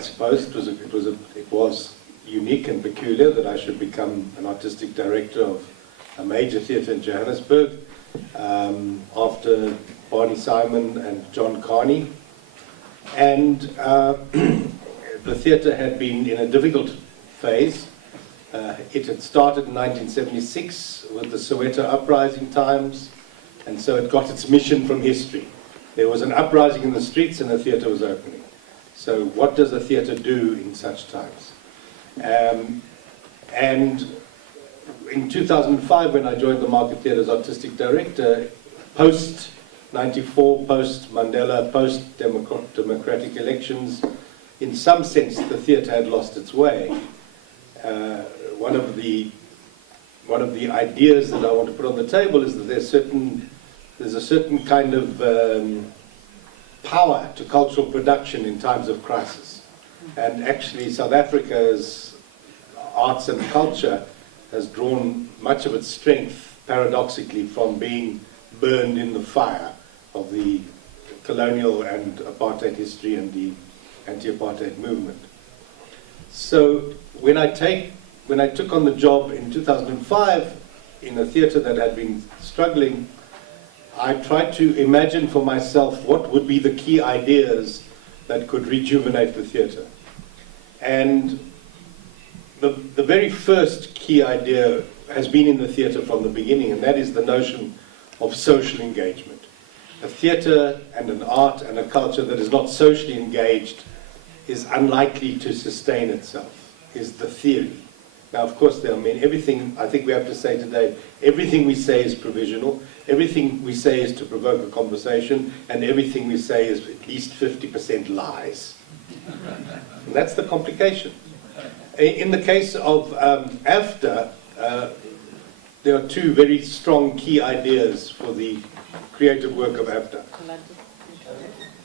suppose it was unique and peculiar that I should become an artistic director of a major theatre in Johannesburg after Barney Simon and John Carney. And the theatre had been in a difficult phase. It had started in 1976 with the Soweto uprising times, and so it got its mission from history. There was an uprising in the streets and a theatre was opening. So what does a theatre do in such times? And in 2005, when I joined the Market Theatre as artistic director, post-94, post-Mandela, post-democratic elections, in some sense the theatre had lost its way. One of the ideas that I want to put on the table is that there's a certain kind of power to cultural production in times of crisis. And actually South Africa's arts and culture has drawn much of its strength, paradoxically, from being burned in the fire of the colonial and apartheid history and the anti-apartheid movement. So when I took on the job in 2005 in a theatre that had been struggling, I tried to imagine for myself what would be the key ideas that could rejuvenate the theatre. And the very first key idea has been in the theatre from the beginning, and that is the notion of social engagement. A theatre and an art and a culture that is not socially engaged is unlikely to sustain itself, is the theory. Now, of course, there are many, everything, I think we have to say today, everything we say is provisional, everything we say is to provoke a conversation, and everything we say is at least 50% lies. And that's the complication. In the case of AFTA, there are two very strong key ideas for the creative work of AFTA.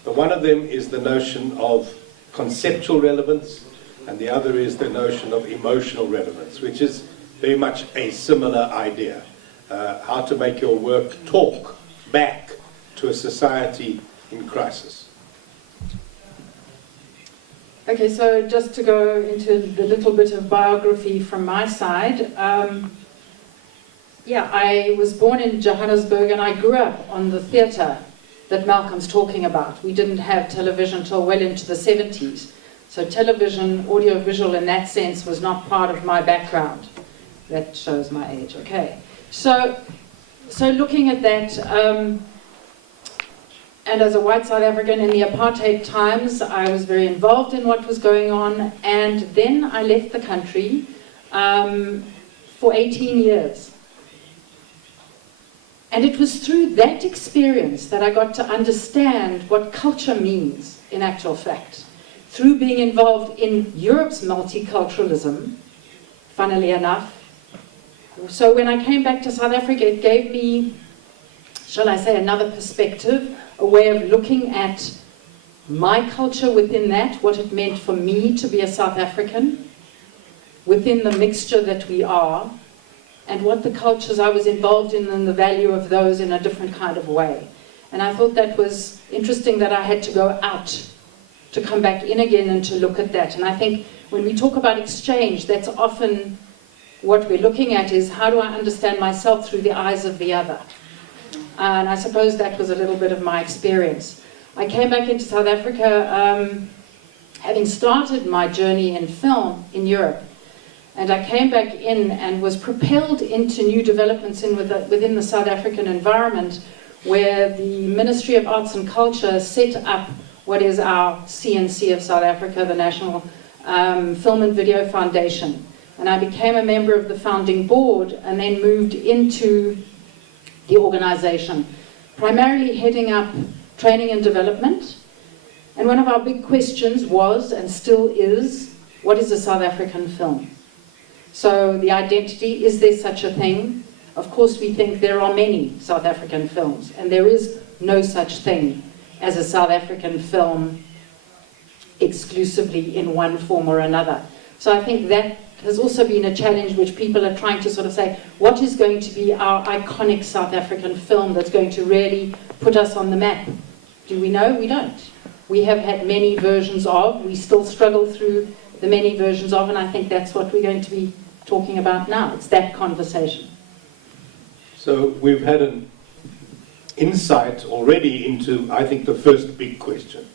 One of them is the notion of conceptual relevance, and the other is the notion of emotional relevance, which is very much a similar idea. How to make your work talk back to a society in crisis. Okay, so just to go into the little bit of biography from my side. Yeah, I was born in Johannesburg and I grew up on the theatre that Malcolm's talking about. We didn't have television till well into the 70s. So television, audiovisual in that sense was not part of my background. That shows my age, okay. So looking at that, and as a white South African in the apartheid times, I was very involved in what was going on, and then I left the country for 18 years. And it was through that experience that I got to understand what culture means in actual fact. Through being involved in Europe's multiculturalism, funnily enough. So when I came back to South Africa, it gave me, shall I say, another perspective, a way of looking at my culture within that, what it meant for me to be a South African, within the mixture that we are, and what the cultures I was involved in and the value of those in a different kind of way. And I thought that was interesting that I had to go out to come back in again and to look at that. And I think when we talk about exchange, that's often what we're looking at is how do I understand myself through the eyes of the other? And I suppose that was a little bit of my experience. I came back into South Africa having started my journey in film in Europe. And I came back in and was propelled into new developments within the South African environment, where the Ministry of Arts and Culture set up what is our CNC of South Africa, the National Film and Video Foundation. And I became a member of the founding board and then moved into the organization, primarily heading up training and development. And one of our big questions was, and still is, what is a South African film? So the identity, is there such a thing? Of course we think there are many South African films, and there is no such thing as a South African film exclusively in one form or another. So I think that has also been a challenge which people are trying to sort of say, what is going to be our iconic South African film that's going to really put us on the map? Do we know? We don't. we have had many versions of. We still struggle through the many versions of, and I think that's what we're going to be talking about now. It's that conversation. So we've had an insight already into, I think, the first big question,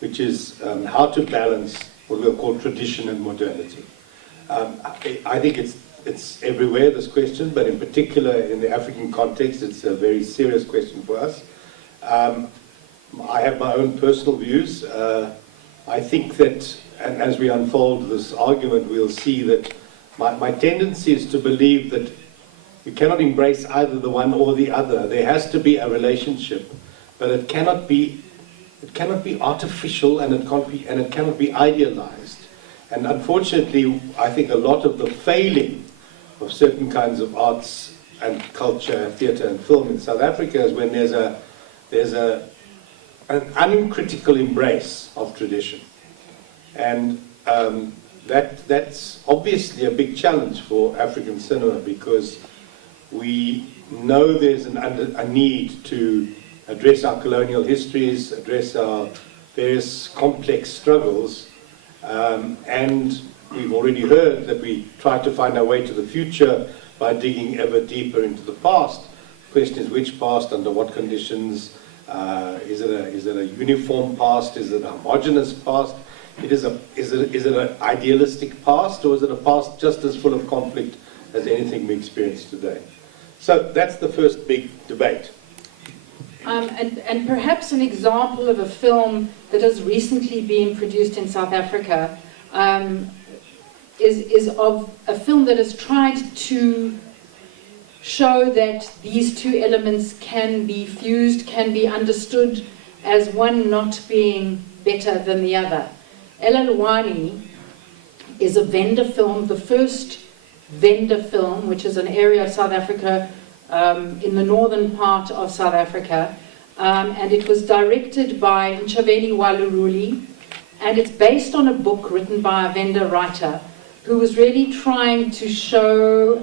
which is how to balance what we'll call tradition and modernity. I think it's everywhere, this question, but in particular in the African context, it's a very serious question for us. I have my own personal views. I think that, and as we unfold this argument, we'll see that my tendency is to believe that you cannot embrace either the one or the other. There has to be a relationship, but it cannot be artificial, and it cannot be idealized. And unfortunately, I think a lot of the failing of certain kinds of arts and culture, theatre and film in South Africa is when there's an uncritical embrace of tradition. And that's obviously a big challenge for African cinema, because we know there's a need to address our colonial histories, address our various complex struggles, and we've already heard that we try to find our way to the future by digging ever deeper into the past. The question is, which past, under what conditions? Is it a uniform past? Is it a homogeneous past? Is it an idealistic past, or is it a past just as full of conflict as anything we experience today? So that's the first big debate. And perhaps an example of a film that has recently been produced in South Africa is of a film that has tried to show that these two elements can be fused, can be understood as one not being better than the other. Ella Luwani is a vendor film, the first vendor film, which is an area of South Africa, in the northern part of South Africa, and it was directed by Nchaveni Waluruli, and it's based on a book written by a vendor writer who was really trying to show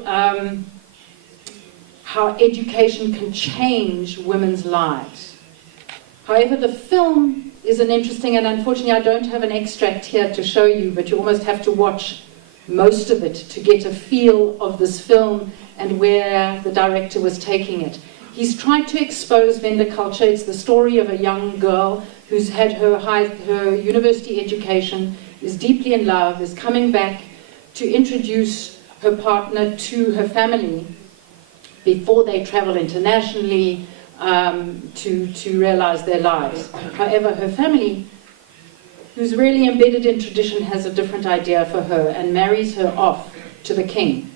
how education can change women's lives. However, the film is an interesting, and unfortunately I don't have an extract here to show you, but you almost have to watch most of it to get a feel of this film and where the director was taking it. He's tried to expose vendor culture. It's the story of a young girl who's had her university education, is deeply in love, is coming back to introduce her partner to her family before they travel internationally to realize their lives. However, her family, who's really embedded in tradition, has a different idea for her and marries her off to the king.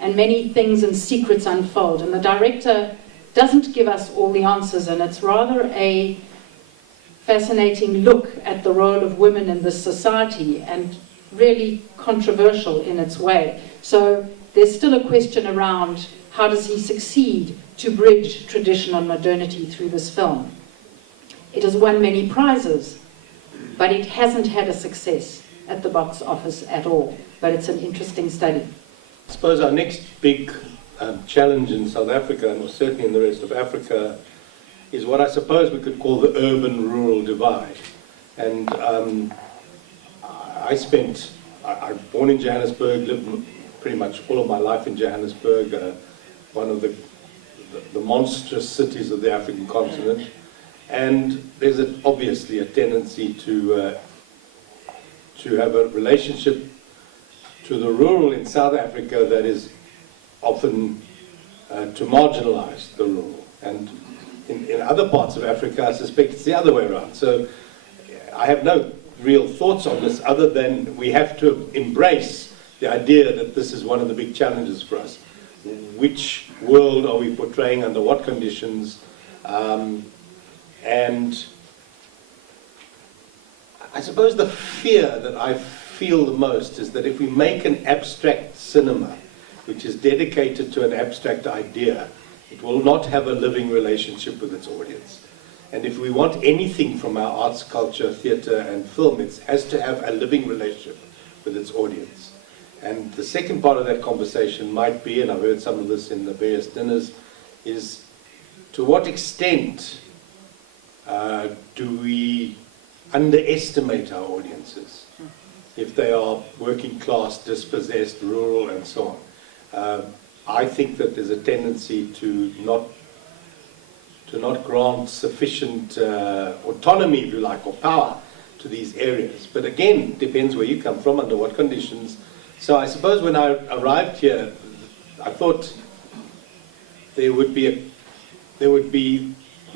And many things and secrets unfold. And the director doesn't give us all the answers, and it's rather a fascinating look at the role of women in this society, and really controversial in its way. So there's still a question around how does he succeed to bridge tradition and modernity through this film. It has won many prizes, but it hasn't had a success at the box office at all. But it's an interesting study. I suppose our next big challenge in South Africa, and certainly in the rest of Africa, is what I suppose we could call the urban-rural divide. And I'm born in Johannesburg, lived pretty much all of my life in Johannesburg, one of the monstrous cities of the African continent. And there's obviously a tendency to have a relationship to the rural in South Africa that is often to marginalize the rural. And in other parts of Africa, I suspect it's the other way around. So I have no real thoughts on this other than we have to embrace the idea that this is one of the big challenges for us. Which world are we portraying, under what conditions? And I suppose the fear that I feel the most is that if we make an abstract cinema which is dedicated to an abstract idea, it will not have a living relationship with its audience. And if we want anything from our arts, culture, theatre and film, it has to have a living relationship with its audience. And the second part of that conversation might be, and I've heard some of this in the various dinners, is to what extent do we underestimate our audiences. If they are working class, dispossessed, rural, and so on. I think that there's a tendency to not grant sufficient autonomy, if you like, or power to these areas. But again, it depends where you come from, under what conditions. So I suppose when I arrived here, I thought there would be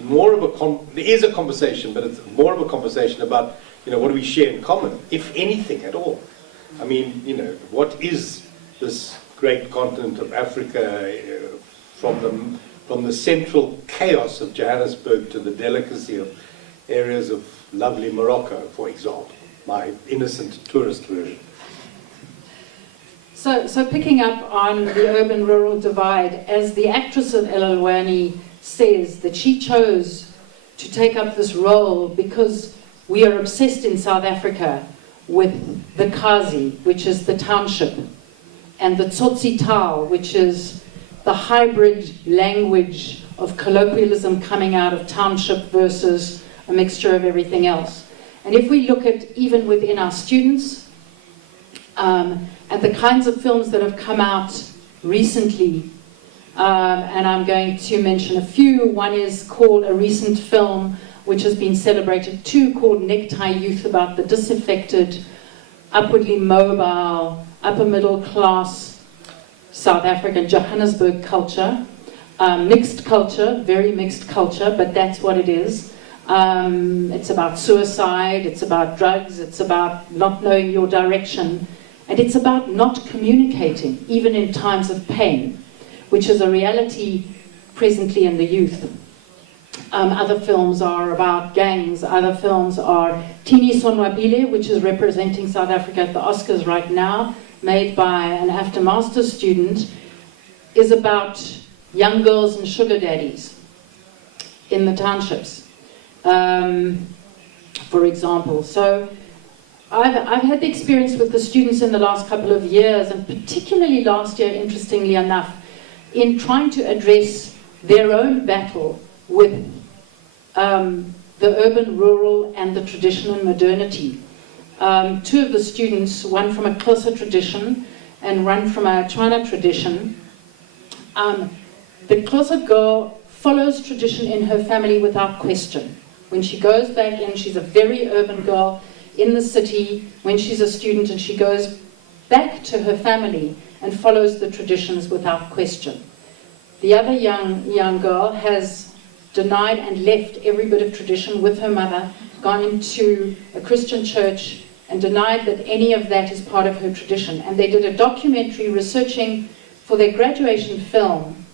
more of there is a conversation, but it's more of a conversation about, what do we share in common, if anything at all. I mean, what is this great continent of Africa, from the central chaos of Johannesburg to the delicacy of areas of lovely Morocco, for example, my innocent tourist version. So picking up on the urban-rural divide, as the actress of Elelwani says, that she chose to take up this role because we are obsessed in South Africa with the Kazi, which is the township, and the Tsotsi Tao, which is the hybrid language of colloquialism coming out of township versus a mixture of everything else. And if we look at even within our students, and the kinds of films that have come out recently, and I'm going to mention a few. One is called a recent film which has been celebrated too, called Necktie Youth, about the disaffected, upwardly mobile, upper middle class South African Johannesburg culture. Mixed culture, very mixed culture, but that's what it is. It's about suicide, it's about drugs, it's about not knowing your direction, and it's about not communicating, even in times of pain, which is a reality presently in the youth. Other films are about gangs, other films are Tini Sonwabile, which is representing South Africa at the Oscars right now, made by an AFTA master's student, is about young girls and sugar daddies in the townships, for example. So I've had the experience with the students in the last couple of years, and particularly last year, interestingly enough, in trying to address their own battle with the urban, rural, and the tradition and modernity. Two of the students, one from a Xhosa tradition and one from a China tradition, the Xhosa girl follows tradition in her family without question. When she goes back in, she's a very urban girl in the city, when she's a student, and she goes back to her family and follows the traditions without question. The other young girl has denied and left every bit of tradition with her mother, gone into a Christian church, and denied that any of that is part of her tradition. And they did a documentary researching for their graduation film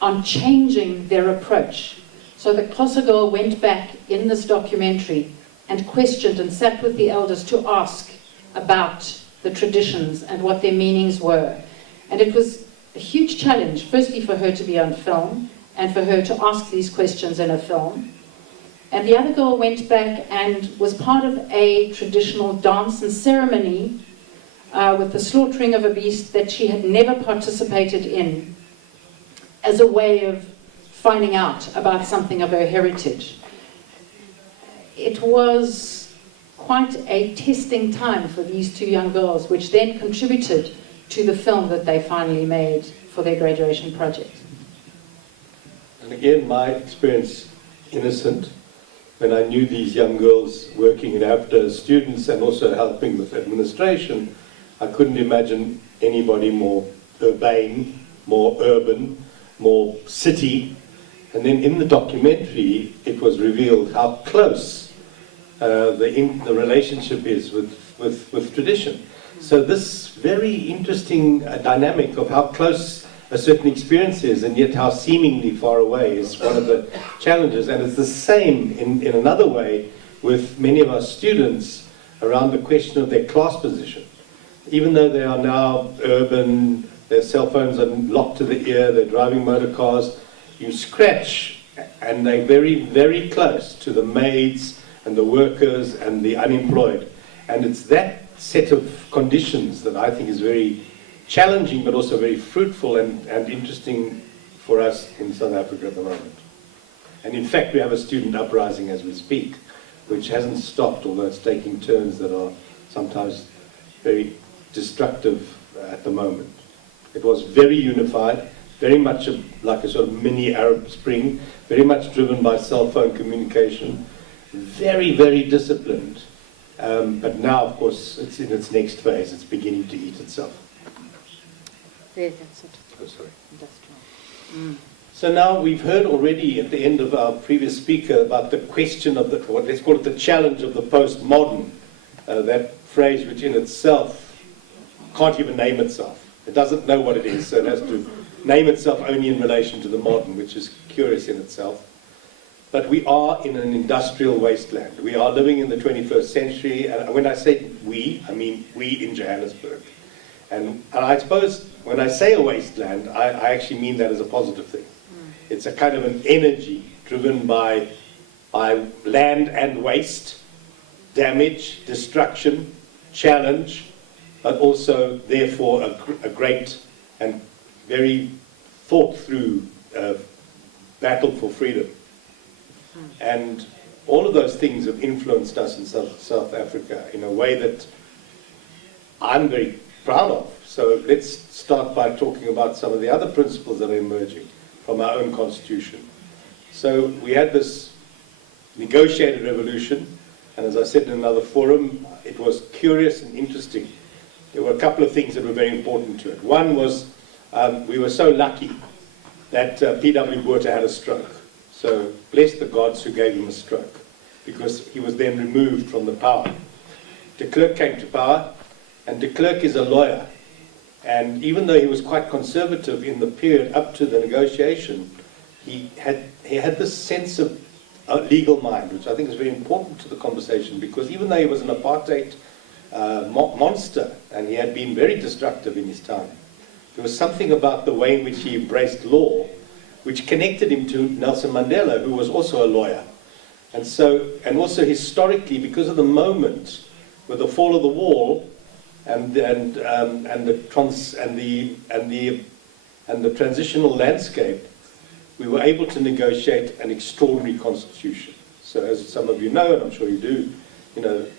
on changing their approach. So the Xhosa girl went back in this documentary and questioned and sat with the elders to ask about the traditions and what their meanings were. And it was a huge challenge, firstly for her to be on film and for her to ask these questions in a film. And the other girl went back and was part of a traditional dance and ceremony with the slaughtering of a beast that she had never participated in, as a way of finding out about something of her heritage. It was quite a testing time for these two young girls, which then contributed to the film that they finally made for their graduation project. And again, my experience, innocent, when I knew these young girls working in AFTA as students and also helping with administration, I couldn't imagine anybody more urbane, more urban, more city. And then in the documentary, it was revealed how close the relationship is with tradition. So this very interesting dynamic of how close a certain experience is and yet how seemingly far away is one of the challenges. And it's the same in another way with many of our students around the question of their class position. Even though they are now urban, their cell phones are locked to the ear, they're driving motor cars, you scratch and they're very, very close to the maids and the workers and the unemployed. And it's that set of conditions that I think is very challenging but also very fruitful and interesting for us in South Africa at the moment. And in fact, we have a student uprising as we speak, which hasn't stopped, although it's taking turns that are sometimes very destructive at the moment. It was very unified, very much like a sort of mini Arab Spring, very much driven by cell phone communication, very, very disciplined. But now, of course, it's in its next phase. It's beginning to eat itself. There, that's it. Oh, sorry. Industrial. So now we've heard already at the end of our previous speaker about the question of the, what let's call it the challenge of the postmodern, that phrase which in itself can't even name itself. It doesn't know what it is, so it has to name itself only in relation to the modern, which is curious in itself. But we are in an industrial wasteland. We are living in the 21st century, and when I say we, I mean we in Johannesburg. And I suppose when I say a wasteland, I actually mean that as a positive thing. It's a kind of an energy driven by land and waste, damage, destruction, challenge, but also, therefore, a great and very thought-through battle for freedom. And all of those things have influenced us in South Africa in a way that I'm very proud of. So let's start by talking about some of the other principles that are emerging from our own constitution. So we had this negotiated revolution, and as I said in another forum, it was curious and interesting. There were a couple of things that were very important to it. One was we were so lucky that P.W. Botha had a stroke. So bless the gods who gave him a stroke, because he was then removed from the power. De Klerk came to power, and de Klerk is a lawyer. And even though he was quite conservative in the period up to the negotiation, he had this sense of legal mind, which I think is very important to the conversation, because even though he was an apartheid monster, and he had been very destructive in his time, there was something about the way in which he embraced law which connected him to Nelson Mandela, who was also a lawyer. And also historically, because of the moment with the fall of the wall and the transitional landscape, we were able to negotiate an extraordinary constitution. So, as some of you know, and I'm sure you do,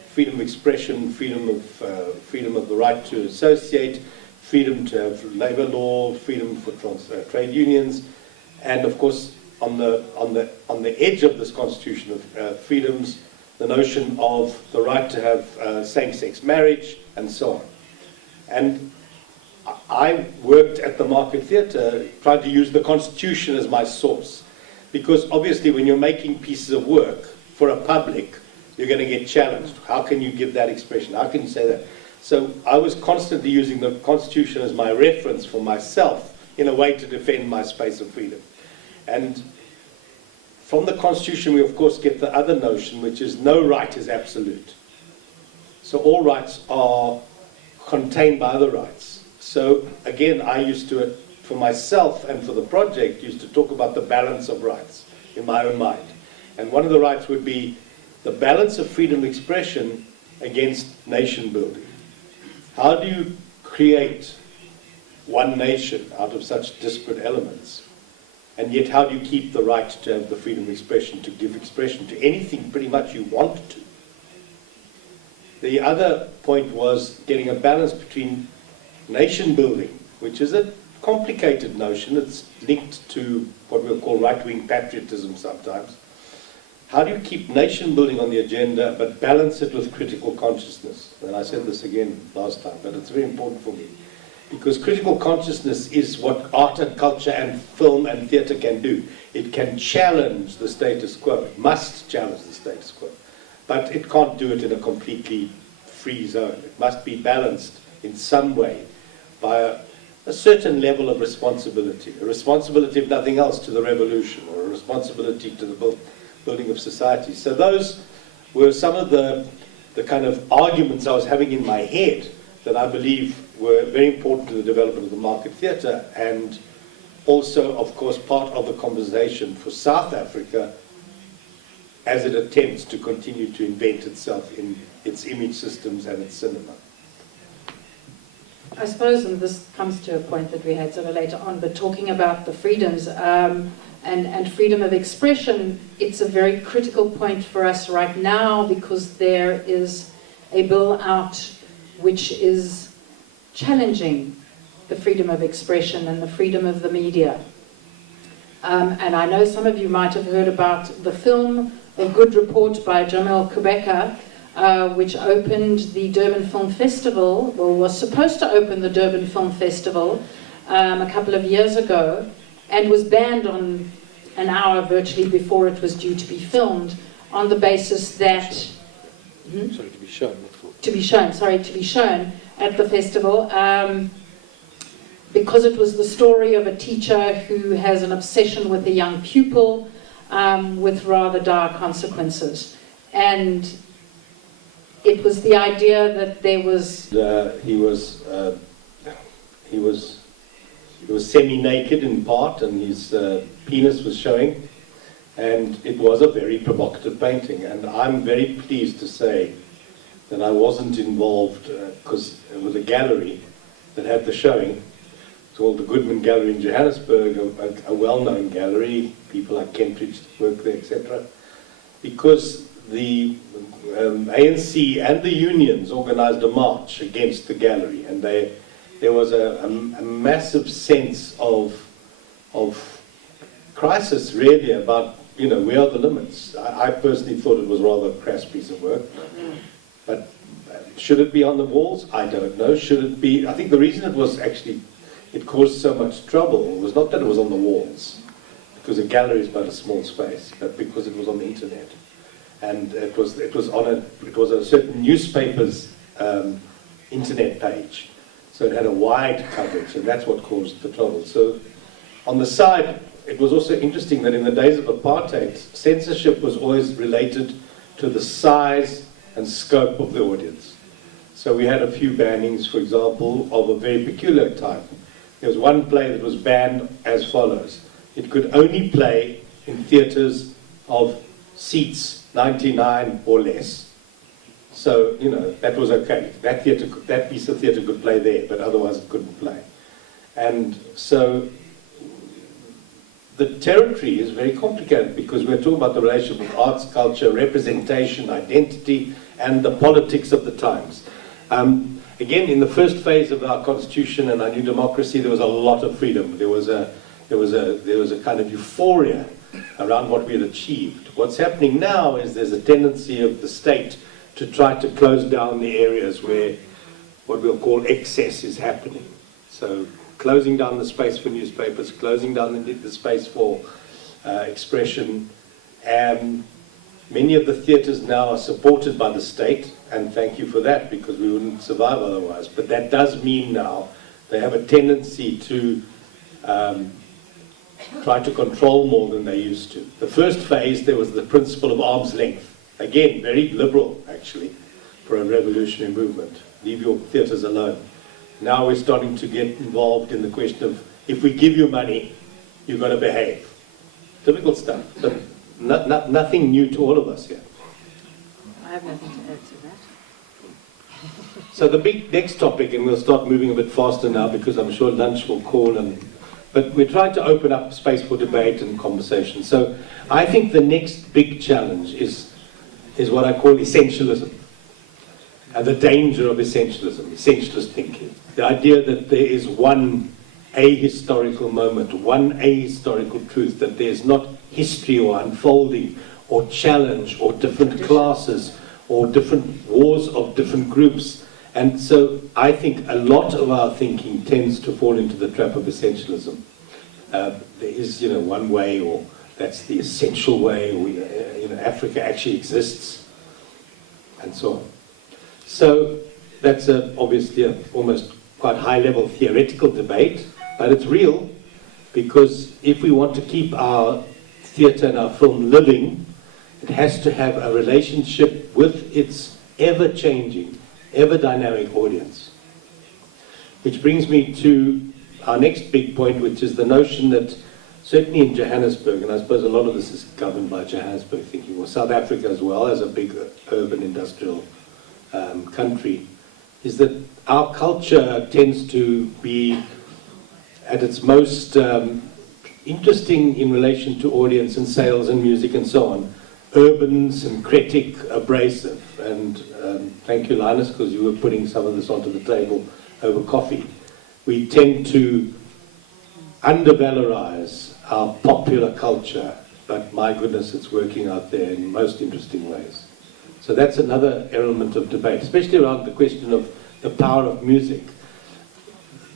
freedom of expression, freedom of the right to associate, freedom to have labour law, freedom for trade unions. And of course, on the edge of this constitution of freedoms, the notion of the right to have same-sex marriage, and so on. And I worked at the Market Theatre, tried to use the constitution as my source, because obviously when you're making pieces of work for a public, you're going to get challenged. How can you give that expression? How can you say that? So I was constantly using the constitution as my reference for myself in a way to defend my space of freedom. And from the Constitution, we of course get the other notion, which is no right is absolute. So all rights are contained by other rights. So again, I used to, for myself and for the project, used to talk about the balance of rights in my own mind. And one of the rights would be the balance of freedom of expression against nation building. How do you create one nation out of such disparate elements? And yet, how do you keep the right to have the freedom of expression, to give expression to anything pretty much you want to? The other point was getting a balance between nation building, which is a complicated notion. It's linked to what we'll call right-wing patriotism sometimes. How do you keep nation building on the agenda, but balance it with critical consciousness? And I said this again last time, but it's very important for me. Because critical consciousness is what art and culture and film and theatre can do. It can challenge the status quo. It must challenge the status quo. But it can't do it in a completely free zone. It must be balanced in some way by a certain level of responsibility. A responsibility, if nothing else, to the revolution, or a responsibility to the building of society. So those were some of the kind of arguments I was having in my head that I believe were very important to the development of the Market Theatre, and also, of course, part of the conversation for South Africa as it attempts to continue to invent itself in its image systems and its cinema. I suppose, and this comes to a point that we had sort of later on, but talking about the freedoms and freedom of expression, it's a very critical point for us right now because there is a bill out which is challenging the freedom of expression and the freedom of the media. And I know some of you might have heard about the film A Good Report by Jamel Kubeka, which opened the Durban Film Festival, or was supposed to open the Durban Film Festival a couple of years ago, and was banned on an hour virtually before it was due to be filmed, on the basis that... Sorry, to be shown. To be shown at the festival, because it was the story of a teacher who has an obsession with a young pupil with rather dire consequences. And it was the idea that there was... He was semi-naked in part, and his penis was showing, and it was a very provocative painting. And I'm very pleased to say that I wasn't involved, because it was a gallery that had the showing. It's called the Goodman Gallery in Johannesburg, a well-known gallery, people like Kentridge work there, etc. Because the ANC and the unions organized a march against the gallery, and there was a massive sense of crisis, really, about, where are the limits? I personally thought it was rather a crass piece of work. But should it be on the walls? I don't know. Should it be? I think the reason it caused so much trouble was not that it was on the walls, because a gallery is but a small space, but because it was on the internet. And it was on a certain newspaper's internet page. So it had a wide coverage, and that's what caused the trouble. So on the side, it was also interesting that in the days of apartheid, censorship was always related to the size and scope of the audience. So we had a few bannings, for example, of a very peculiar type. There was one play that was banned as follows. It could only play in theatres of seats 99 or less. So, that was okay. That piece of theatre could play there, but otherwise it couldn't play. And so the territory is very complicated because we're talking about the relationship of arts, culture, representation, identity, and the politics of the times. Again, in the first phase of our constitution and our new democracy, there was a lot of freedom. There was a kind of euphoria around what we had achieved. What's happening now is there's a tendency of the state to try to close down the areas where what we'll call excess is happening. So closing down the space for newspapers, closing down the space for expression. Many of the theatres now are supported by the state, and thank you for that, because we wouldn't survive otherwise. But that does mean now they have a tendency to try to control more than they used to. The first phase, there was the principle of arm's length. Again, very liberal, actually, for a revolutionary movement. Leave your theatres alone. Now we're starting to get involved in the question of, if we give you money, you've got to behave. Difficult stuff, but nothing new to all of us here. I have nothing to add to that. So the big next topic, and we'll start moving a bit faster now because I'm sure lunch will call, but we're trying to open up space for debate and conversation. So I think the next big challenge is what I call essentialism, and the danger of essentialism, essentialist thinking. The idea that there is one ahistorical moment, one ahistorical truth, that there's not history or unfolding or challenge or different classes or different wars of different groups. And so I think a lot of our thinking tends to fall into the trap of essentialism. There is, one way, or that's the essential way, or, Africa actually exists, and so on. So that's obviously almost quite high-level theoretical debate, but it's real, because if we want to keep our theatre and our film living, it has to have a relationship with its ever-changing, ever-dynamic audience. Which brings me to our next big point, which is the notion that certainly in Johannesburg, and I suppose a lot of this is governed by Johannesburg thinking, or South Africa as well, as a big urban industrial country, is that our culture tends to be at its most interesting in relation to audience and sales and music and so on. Urban, syncretic, abrasive. And thank you, Linus, because you were putting some of this onto the table over coffee. We tend to under-valorize our popular culture, but my goodness, it's working out there in most interesting ways. So that's another element of debate, especially around the question of the power of music.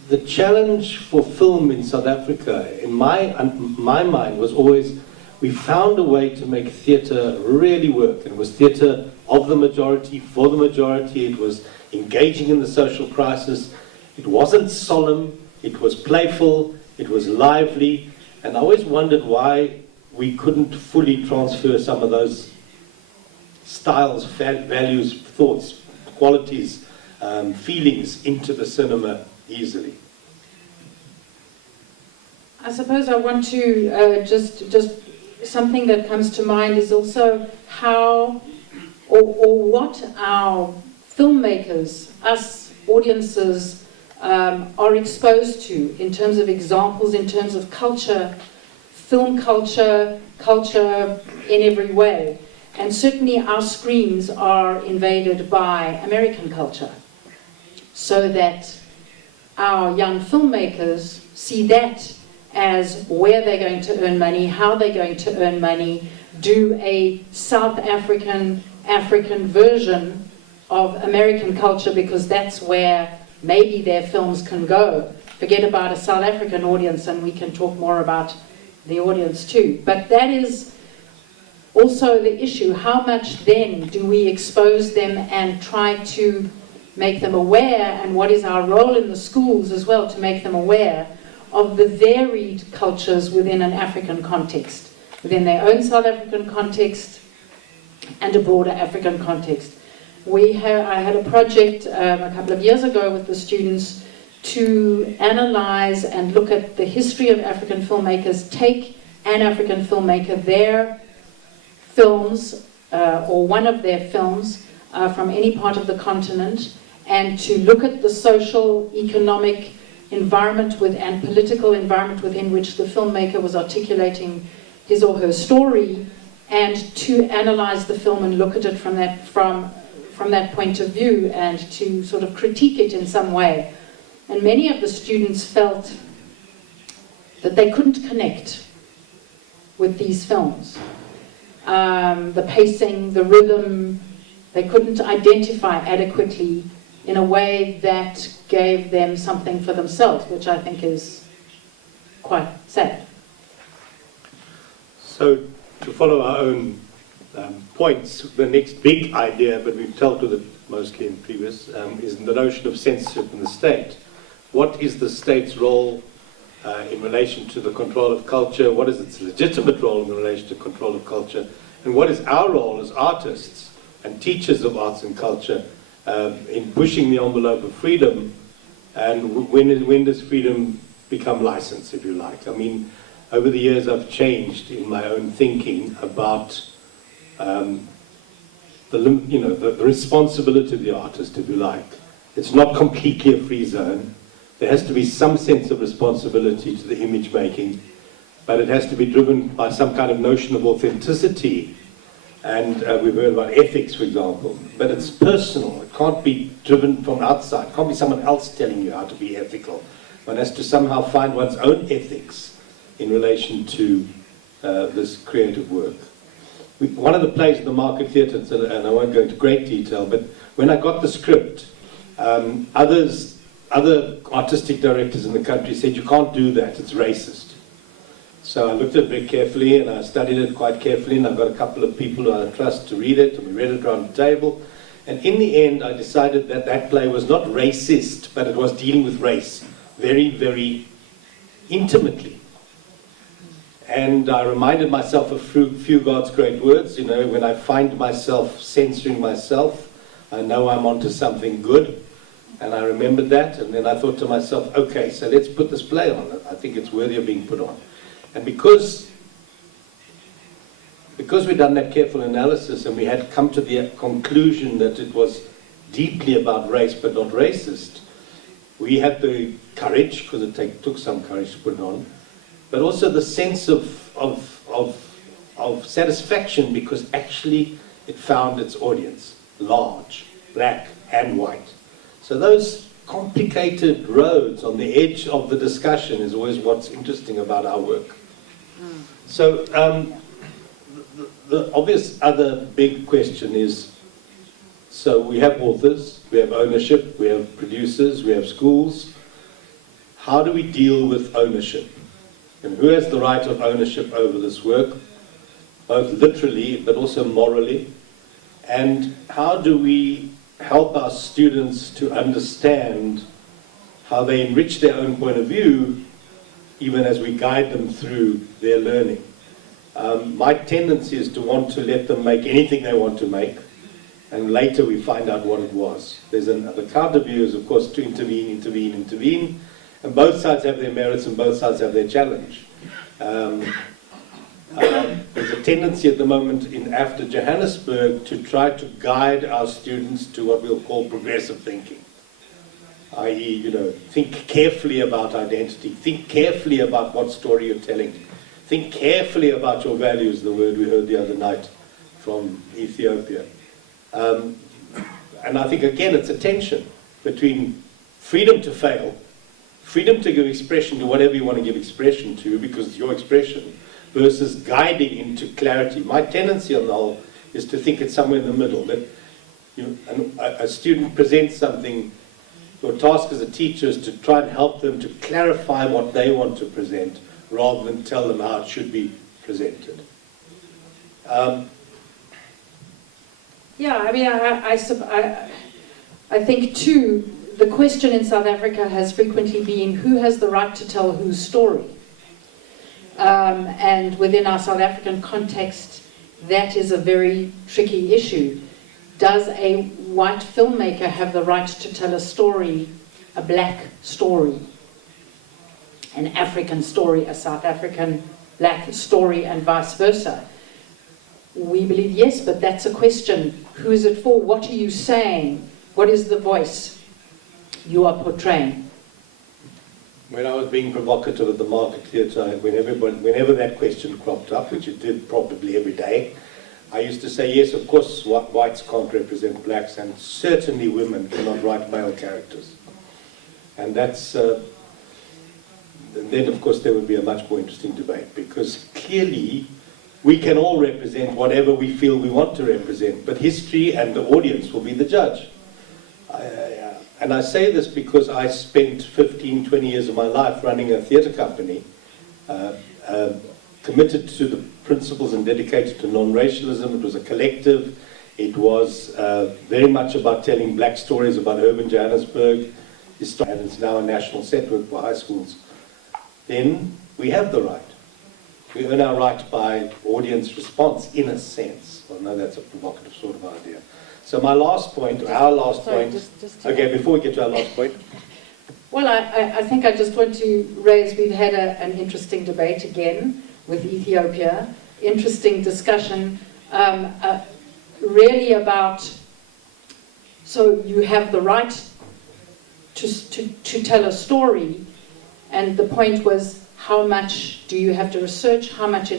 The challenge for film in South Africa, in my mind, was always we found a way to make theatre really work. And it was theatre of the majority, for the majority. It was engaging in the social crisis. It wasn't solemn. It was playful. It was lively. And I always wondered why we couldn't fully transfer some of those styles, values, thoughts, qualities, feelings into the cinema easily. I suppose I want to just something that comes to mind is also how or what our filmmakers, us audiences, are exposed to in terms of examples, in terms of culture, film culture, culture in every way. And certainly our screens are invaded by American culture, so that our young filmmakers see that as where they're going to earn money, how they're going to earn money, do a South African version of American culture, because that's where maybe their films can go. Forget about a South African audience, and we can talk more about the audience too. But that is also the issue. How much then do we expose them and try to make them aware, and what is our role in the schools as well to make them aware of the varied cultures within an African context, within their own South African context and a broader African context. I had a project a couple of years ago with the students to analyze and look at the history of African filmmakers, take an African filmmaker, their films, or one of their films from any part of the continent, and to look at the social, economic environment and political environment within which the filmmaker was articulating his or her story, and to analyze the film and look at it from that point of view, and to sort of critique it in some way. And many of the students felt that they couldn't connect with these films. The pacing, the rhythm, they couldn't identify adequately in a way that gave them something for themselves, which I think is quite sad. So, to follow our own points, the next big idea, but we've dealt with it mostly in previous, is the notion of censorship in the state. What is the state's role in relation to the control of culture? What is its legitimate role in relation to control of culture? And what is our role as artists and teachers of arts and culture in pushing the envelope of freedom? And when does freedom become license, if you like? I mean, over the years I've changed in my own thinking about the responsibility of the artist, if you like. It's not completely a free zone. There has to be some sense of responsibility to the image making, but it has to be driven by some kind of notion of authenticity. And we've heard about ethics, for example, but it's personal. It can't be driven from outside. It can't be someone else telling you how to be ethical. One has to somehow find one's own ethics in relation to this creative work. One of the plays in the Market Theatre, and I won't go into great detail, but when I got the script, other artistic directors in the country said, you can't do that, it's racist. So I looked at it very carefully, and I studied it quite carefully, and I got a couple of people who I trust to read it, and we read it around the table. And in the end, I decided that that play was not racist, but it was dealing with race very, very intimately. And I reminded myself of few God's great words, you know, when I find myself censoring myself, I know I'm onto something good. And I remembered that, and then I thought to myself, okay, so let's put this play on. I think it's worthy of being put on. And because we'd done that careful analysis and we had come to the conclusion that it was deeply about race but not racist, we had the courage, because it took some courage to put it on, but also the sense of satisfaction because actually it found its audience, large, black and white. So those complicated roads on the edge of the discussion is always what's interesting about our work. So the obvious other big question is, so we have authors, we have ownership, we have producers, we have schools. How do we deal with ownership? And who has the right of ownership over this work, both literally but also morally? And how do we help our students to understand how they enrich their own point of view, even as we guide them through their learning? My tendency is to want to let them make anything they want to make, and later we find out what it was. The counter view is, of course, to intervene, and both sides have their merits and both sides have their challenge. There's a tendency at the moment in AFTA Johannesburg to try to guide our students to what we'll call progressive thinking, i.e., think carefully about identity, think carefully about what story you're telling, think carefully about your values, the word we heard the other night from Ethiopia. And I think, again, it's a tension between freedom to fail, freedom to give expression to whatever you want to give expression to, because it's your expression, versus guiding into clarity. My tendency on the whole is to think it's somewhere in the middle, that a student presents something, your task as a teacher is to try and help them to clarify what they want to present, rather than tell them how it should be presented. Yeah, I mean, I think too, the question in South Africa has frequently been, who has the right to tell whose story? And within our South African context, that is a very tricky issue. Does a white filmmaker have the right to tell a story, a black story, an African story, a South African black story, and vice versa? We believe yes, but that's a question. Who is it for? What are you saying? What is the voice you are portraying? When I was being provocative at the Market Theatre, whenever that question cropped up, which it did probably every day, I used to say, yes, of course, whites can't represent blacks, and certainly women cannot write male characters. And that's, then of course there would be a much more interesting debate, because clearly we can all represent whatever we feel we want to represent, but history and the audience will be the judge. And I say this because I spent 15, 20 years of my life running a theatre company, committed to the principles and dedicated to non-racialism. It was a collective. It was very much about telling black stories about urban Johannesburg, and it's now a national network for high schools. Then we have the right. We earn our right by audience response, in a sense. Well, no, that's a provocative sort of idea. So my last point, our last point, okay, before we get to our last point. Well, I think I just want to raise, we've had an interesting debate again with Ethiopia, interesting discussion, really about, so you have the right to tell a story, and the point was, how much do you have to research, how much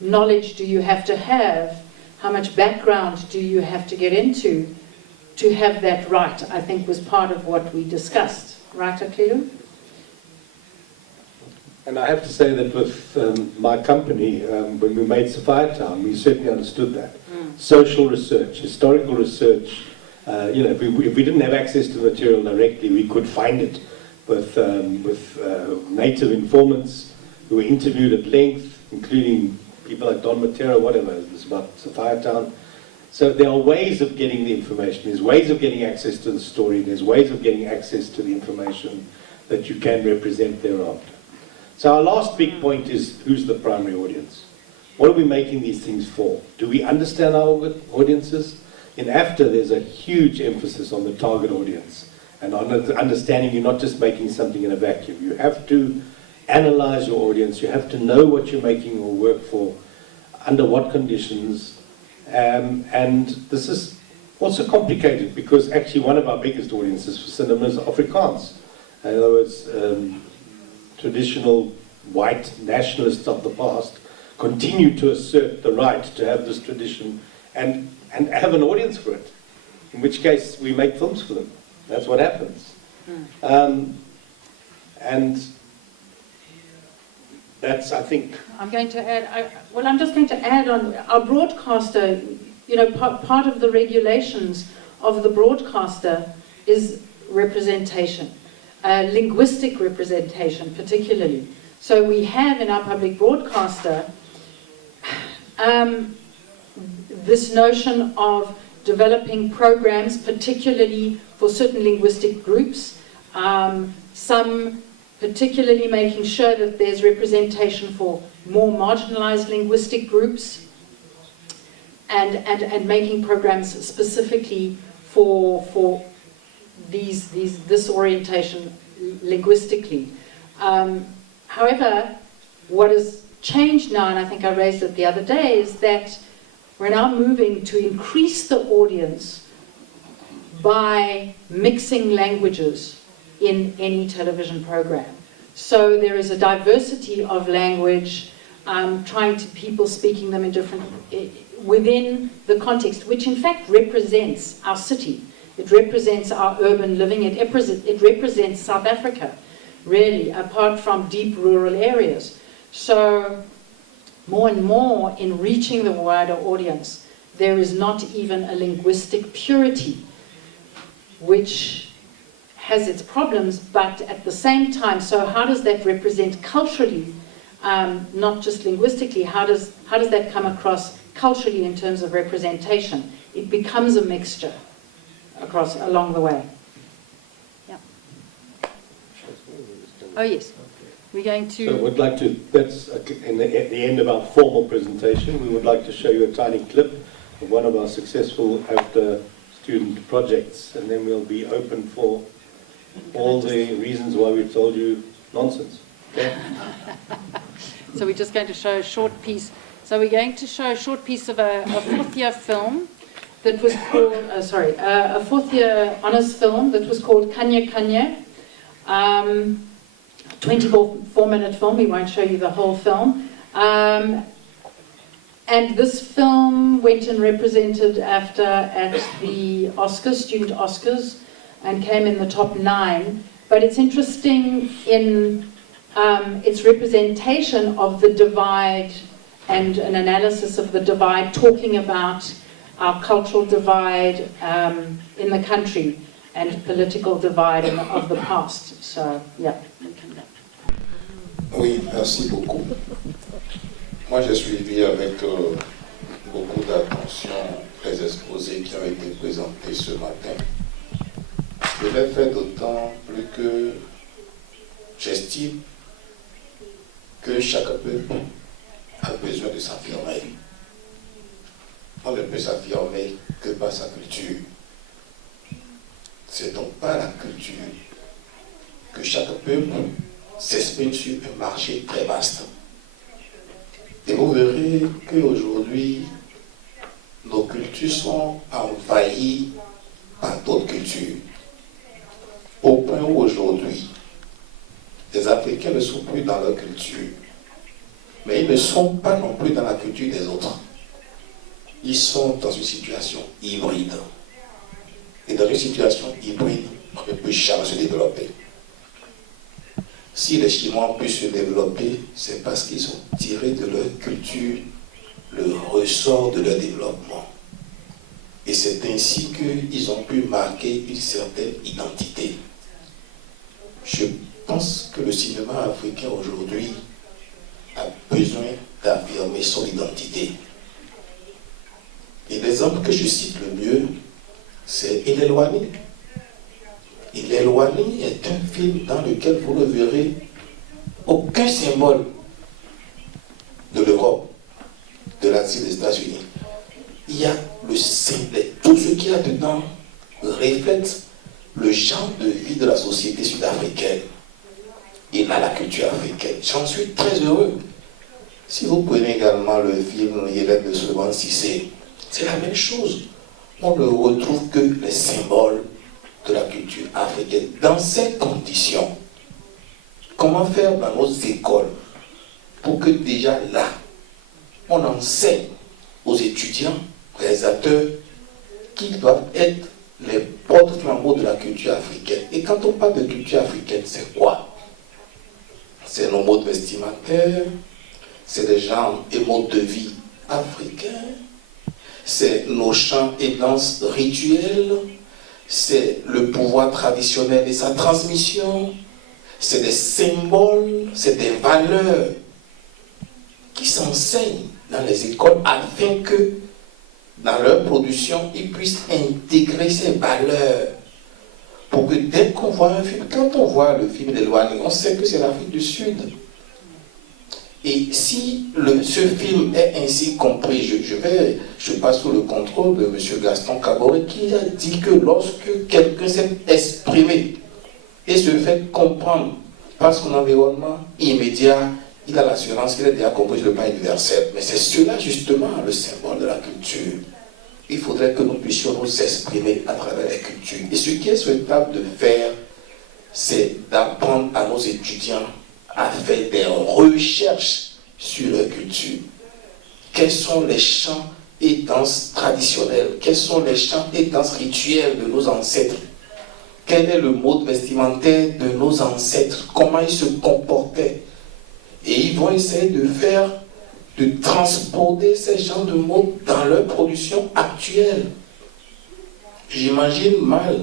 knowledge do you have to have, how much background do you have to get into to have that right, I think was part of what we discussed. Right, Aklilu? And I have to say that with my company, when we made Sapphire Town, we certainly understood that. Social research, historical research, if we didn't have access to the material directly, we could find it with native informants who were interviewed at length, including people like Don Matera, whatever, it was about Sapphire Town. So there are ways of getting the information, there's ways of getting access to the story, there's ways of getting access to the information that you can represent thereafter. So our last big point is, who's the primary audience? What are we making these things for? Do we understand our audiences? In AFTA, there's a huge emphasis on the target audience and on understanding you're not just making something in a vacuum. You have to analyze your audience. You have to know what you're making your work for, under what conditions. And this is also complicated because actually one of our biggest audiences for cinema is Afrikaans. In other words, traditional white nationalists of the past continue to assert the right to have this tradition and have an audience for it, in which case we make films for them. That's what happens. And that's, I think... I'm going to add, I'm just going to add on, our broadcaster, you know, part of the regulations of the broadcaster is representation, linguistic representation particularly. So we have in our public broadcaster this notion of developing programs, particularly for certain linguistic groups, some particularly making sure that there's representation for more marginalized linguistic groups, and making programs specifically for this orientation linguistically. However, what has changed now, and I think I raised it the other day, is that we're now moving to increase the audience by mixing languages in any television program. So there is a diversity of language, people speaking them in different, within the context, which in fact represents our city. It represents our urban living. It represents South Africa, really, apart from deep rural areas. So more and more in reaching the wider audience, there is not even a linguistic purity, which has its problems, but at the same time, so how does that represent culturally, not just linguistically, how does that come across culturally in terms of representation? It becomes a mixture along the way. Yeah. Oh yes, we're going to... So we'd like to, that's at the end of our formal presentation, we would like to show you a tiny clip of one of our successful after-student projects, and then we'll be open for all the reasons why we've told you nonsense. Okay? So we're just going to show a short piece. So we're going to show a short piece of a fourth-year film that was called, a fourth-year honours film that was called Kanye Kanye. 24-minute film, we won't show you the whole film. And this film went and represented at the Oscars, student Oscars, and came in the top 9. But it's interesting in its representation of the divide and an analysis of the divide, talking about our cultural divide in the country and political divide of the past. So, yeah. Oui, merci beaucoup. Moi, j'ai suivi avec beaucoup d'attention les exposés qui ont été présentés ce matin. Je l'ai fait d'autant plus que j'estime que chaque peuple a besoin de s'affirmer. On ne peut s'affirmer que par sa culture. C'est donc par la culture que chaque peuple s'exprime sur un marché très vaste. Et vous verrez qu'aujourd'hui, nos cultures sont envahies par d'autres cultures. Au point où aujourd'hui, les Africains ne sont plus dans leur culture, mais ils ne sont pas non plus dans la culture des autres. Ils sont dans une situation hybride. Et dans une situation hybride, on ne peut jamais se développer. Si les Chinois ont pu se développer, c'est parce qu'ils ont tiré de leur culture le ressort de leur développement. Et c'est ainsi qu'ils ont pu marquer une certaine identité. Je pense que le cinéma africain aujourd'hui a besoin d'affirmer son identité. Et l'exemple que je cite le mieux, c'est Il est éloigné. Il est éloigné est un film dans lequel vous ne verrez aucun symbole de l'Europe, de l'Asie, des États-Unis. Il y a le symbole, tout ce qu'il y a dedans reflète le genre de vie de la société sud-africaine. Il a la culture africaine. J'en suis très heureux. Si vous prenez également le film Hélène de Sullivan Cissé, c'est la même chose. on ne retrouve que les symboles de la culture africaine. Dans ces conditions, comment faire dans nos écoles pour que déjà là, on enseigne aux étudiants, réalisateurs, qu'ils doivent être les porte-flambeaux de la culture africaine. Et quand on parle de culture africaine, c'est quoi? C'est nos modes vestimentaires, c'est les genres et modes de vie africains, c'est nos chants et danses rituels, c'est le pouvoir traditionnel et sa transmission, c'est des symboles, c'est des valeurs qui s'enseignent dans les écoles afin que dans leur production, ils puissent intégrer ces valeurs pour que dès qu'on voit un film, quand on voit le film d'éloigné, on sait que c'est l'Afrique du Sud. Et si ce film est ainsi compris, je passe sous le contrôle de M. Gaston Kaboré qui a dit que lorsque quelqu'un s'est exprimé et se fait comprendre par son environnement immédiat, il a l'assurance qu'il a déjà compris le pas universel. Mais c'est cela justement le symbole de la culture. Il faudrait que nous puissions nous exprimer à travers la culture. Et ce qui est souhaitable de faire, c'est d'apprendre à nos étudiants à faire des recherches sur leur culture. Quels sont les chants et danses traditionnels? Quels sont les chants et danses rituels de nos ancêtres? Quel est le mode vestimentaire de nos ancêtres? Comment ils se comportaient? Et ils vont essayer de transporter ces genres de modes dans leur production actuelle. J'imagine mal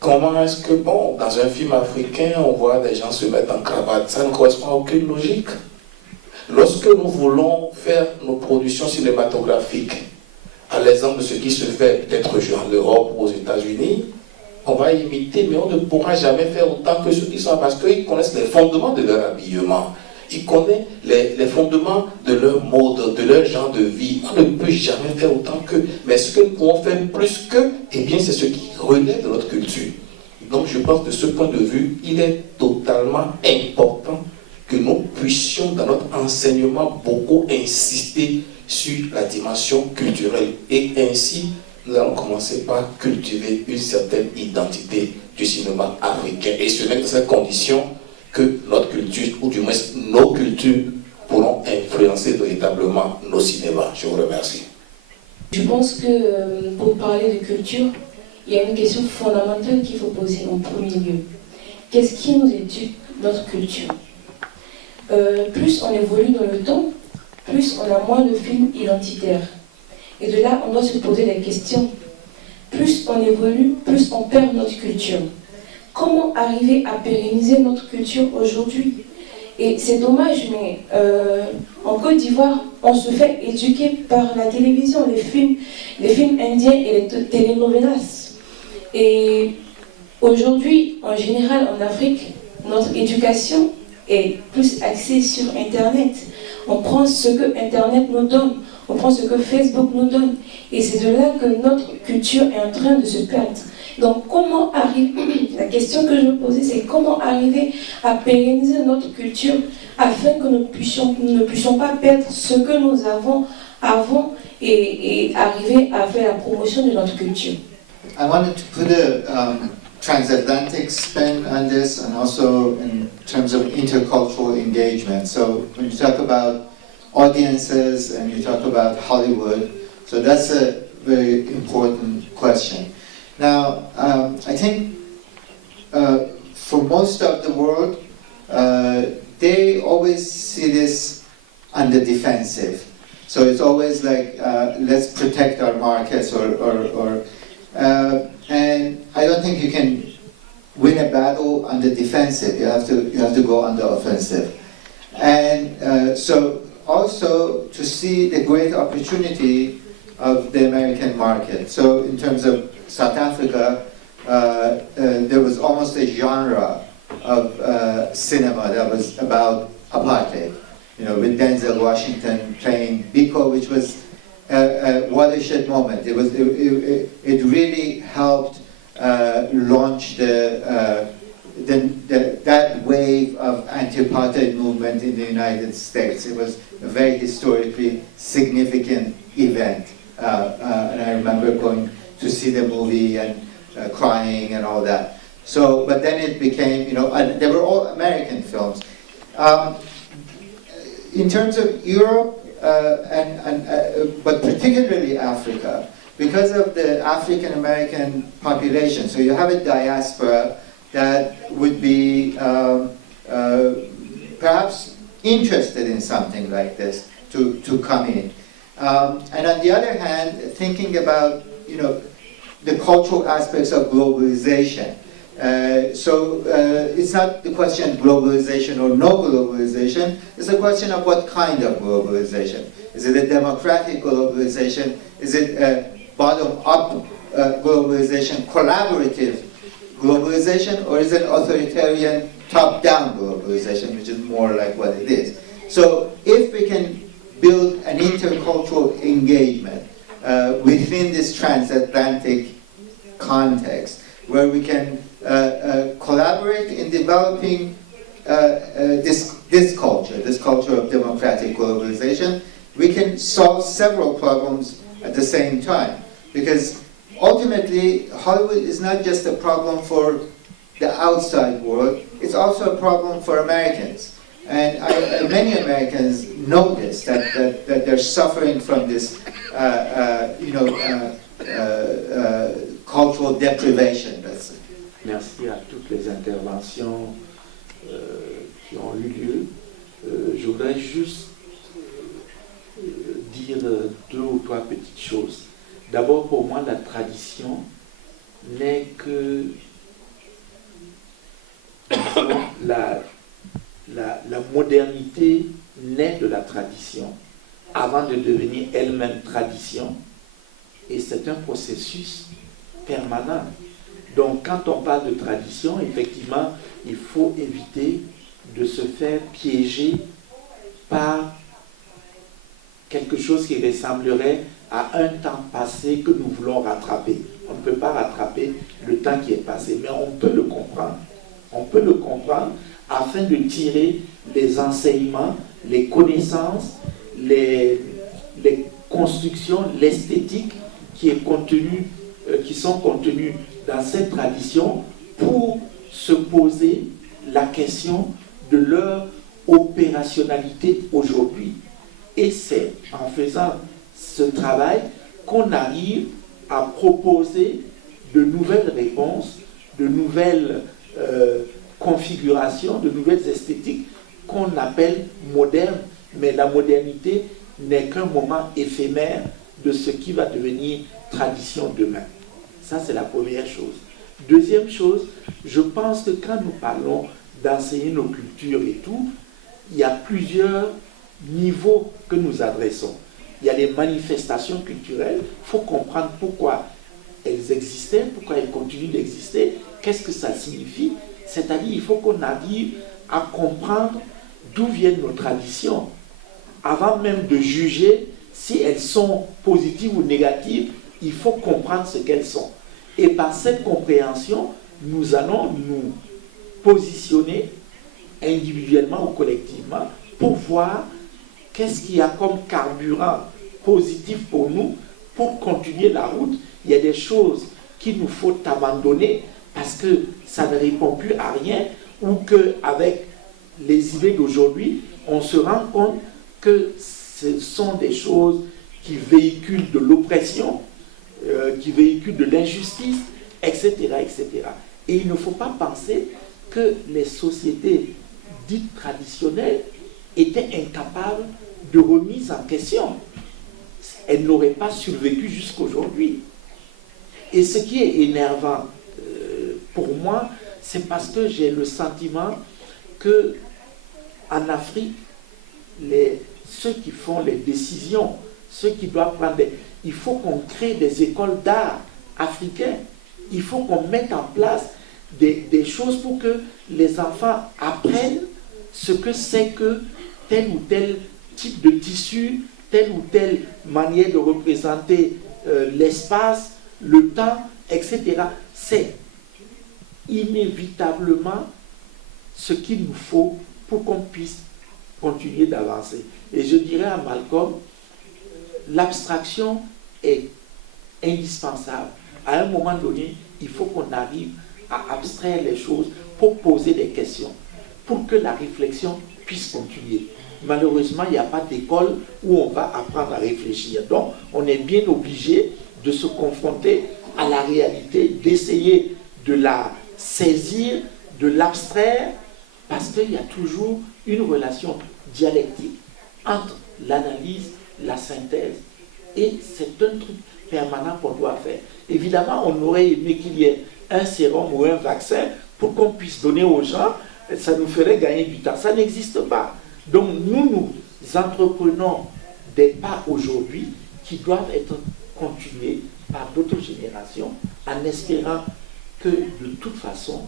comment est-ce que, dans un film africain, on voit des gens se mettre en cravate. Ça ne correspond à aucune logique. Lorsque nous voulons faire nos productions cinématographiques, à l'exemple de ce qui se fait peut-être en Europe ou aux États-Unis, on va imiter, mais on ne pourra jamais faire autant que ceux qui sont, parce qu'ils connaissent les fondements de leur habillement. Ils connaissent les fondements de leur mode, de leur genre de vie. On ne peut jamais faire autant qu'eux. Mais ce que nous pouvons faire plus qu'eux, eh bien, c'est ce qui relève de notre culture. Donc, je pense que de ce point de vue, il est totalement important que nous puissions, dans notre enseignement, beaucoup insister sur la dimension culturelle. Et ainsi, nous allons commencer par cultiver une certaine identité du cinéma africain. Et ce n'est que dans ces conditions que notre culture, ou du moins nos cultures, pourront influencer véritablement nos cinémas. Je vous remercie. Je pense que pour parler de culture, il y a une question fondamentale qu'il faut poser en premier lieu. Qu'est-ce qui nous éduque notre culture? Plus on évolue dans le temps, plus on a moins de films identitaires. Et de là, on doit se poser la question. Plus on évolue, plus on perd notre culture. Comment arriver à pérenniser notre culture aujourd'hui? Et c'est dommage, mais en Côte d'Ivoire, on se fait éduquer par la télévision, les films indiens et les telenovelas. Et aujourd'hui, en général, en Afrique, notre éducation est plus axée sur Internet. On prend ce que Internet nous donne, on prend ce que Facebook nous donne. Et c'est de là que notre culture est en train de se perdre. Donc comment arriver, la question que je me posais, c'est comment arriver à pérenniser notre culture afin que nous ne puissions pas perdre ce que nous avons avant et arriver à faire la promotion de notre culture. I wanted to put a transatlantic spin on this, and also in terms of intercultural engagement. So when you talk about audiences and you talk about Hollywood, so that's a very important question. Now, I think for most of the world, they always see this on the defensive. So it's always like, let's protect our markets, and I don't think you can win a battle on the defensive. You have to go on the offensive. And so also to see the great opportunity of the American market. So in terms of South Africa, there was almost a genre of cinema that was about apartheid. You know, with Denzel Washington playing Biko, which was a watershed moment. It really helped launch that wave of anti-apartheid movement in the United States. It was a very historically significant event And I remember going to see the movie and crying and all that. So, but then it became, you know, and they were all American films. In terms of Europe, but particularly Africa, because of the African American population, so you have a diaspora that would be perhaps interested in something like this to come in. And on the other hand, thinking about, you know, the cultural aspects of globalization. So it's not the question of globalization or no globalization, it's a question of what kind of globalization. Is it a democratic globalization? Is it a bottom-up globalization, collaborative globalization, or is it authoritarian top-down globalization, which is more like what it is? So if we can build an intercultural engagement within this transatlantic context, where we can collaborate in developing this culture of democratic globalization, we can solve several problems at the same time. Because ultimately, Hollywood is not just a problem for the outside world, it's also a problem for Americans. And many Americans know this, that they're suffering from this, cultural deprivation. Merci à toutes les interventions qui ont eu lieu. Je voudrais juste dire deux ou trois petites choses. D'abord, pour moi, la tradition n'est que la modernité naît de la tradition avant de devenir elle-même tradition, et c'est un processus permanent. Donc quand on parle de tradition, effectivement, il faut éviter de se faire piéger par quelque chose qui ressemblerait à un temps passé que nous voulons rattraper. On ne peut pas rattraper le temps qui est passé, mais on peut le comprendre. On peut le comprendre afin de tirer les enseignements, les connaissances, les constructions, l'esthétique qui sont contenues dans cette tradition pour se poser la question de leur opérationnalité aujourd'hui. Et c'est en faisant ce travail qu'on arrive à proposer de nouvelles réponses, de nouvelles configurations, de nouvelles esthétiques qu'on appelle modernes, mais la modernité n'est qu'un moment éphémère de ce qui va devenir tradition demain. Ça, c'est la première chose. Deuxième chose, je pense que quand nous parlons d'enseigner nos cultures et tout, il y a plusieurs niveaux que nous adressons. Il y a les manifestations culturelles, il faut comprendre pourquoi elles existaient, pourquoi elles continuent d'exister, qu'est-ce que ça signifie. C'est-à-dire, il faut qu'on arrive à comprendre d'où viennent nos traditions, avant même de juger si elles sont positives ou négatives. Il faut comprendre ce qu'elles sont. Et par cette compréhension, nous allons nous positionner individuellement ou collectivement pour voir qu'est-ce qu'il y a comme carburant positif pour nous pour continuer la route. Il y a des choses qu'il nous faut abandonner parce que ça ne répond plus à rien, ou qu'avec les idées d'aujourd'hui, on se rend compte que ce sont des choses qui véhiculent de l'oppression, qui véhiculent de l'injustice, etc., etc. Et il ne faut pas penser que les sociétés dites traditionnelles étaient incapables de remise en question. Elles n'auraient pas survécu jusqu'aujourd'hui. Et ce qui est énervant pour moi, c'est parce que j'ai le sentiment que en Afrique, ceux qui font les décisions, ceux qui doivent prendre il faut qu'on crée des écoles d'art africaines. Il faut qu'on mette en place des choses pour que les enfants apprennent ce que c'est que tel ou tel type de tissu, telle ou telle manière de représenter l'espace, le temps, etc. C'est inévitablement ce qu'il nous faut pour qu'on puisse continuer d'avancer. Et je dirais à Malcolm, l'abstraction est indispensable. À un moment donné, il faut qu'on arrive à abstraire les choses pour poser des questions, pour que la réflexion puisse continuer. Malheureusement, il n'y a pas d'école où on va apprendre à réfléchir. Donc, on est bien obligé de se confronter à la réalité, d'essayer de la saisir, de l'abstraire, parce qu'il y a toujours une relation dialectique entre l'analyse, la synthèse, et c'est un truc permanent qu'on doit faire. Évidemment, on aurait aimé qu'il y ait un sérum ou un vaccin pour qu'on puisse donner aux gens, ça nous ferait gagner du temps. Ça n'existe pas. Donc nous entreprenons des pas aujourd'hui qui doivent être continués par d'autres générations en espérant que de toute façon,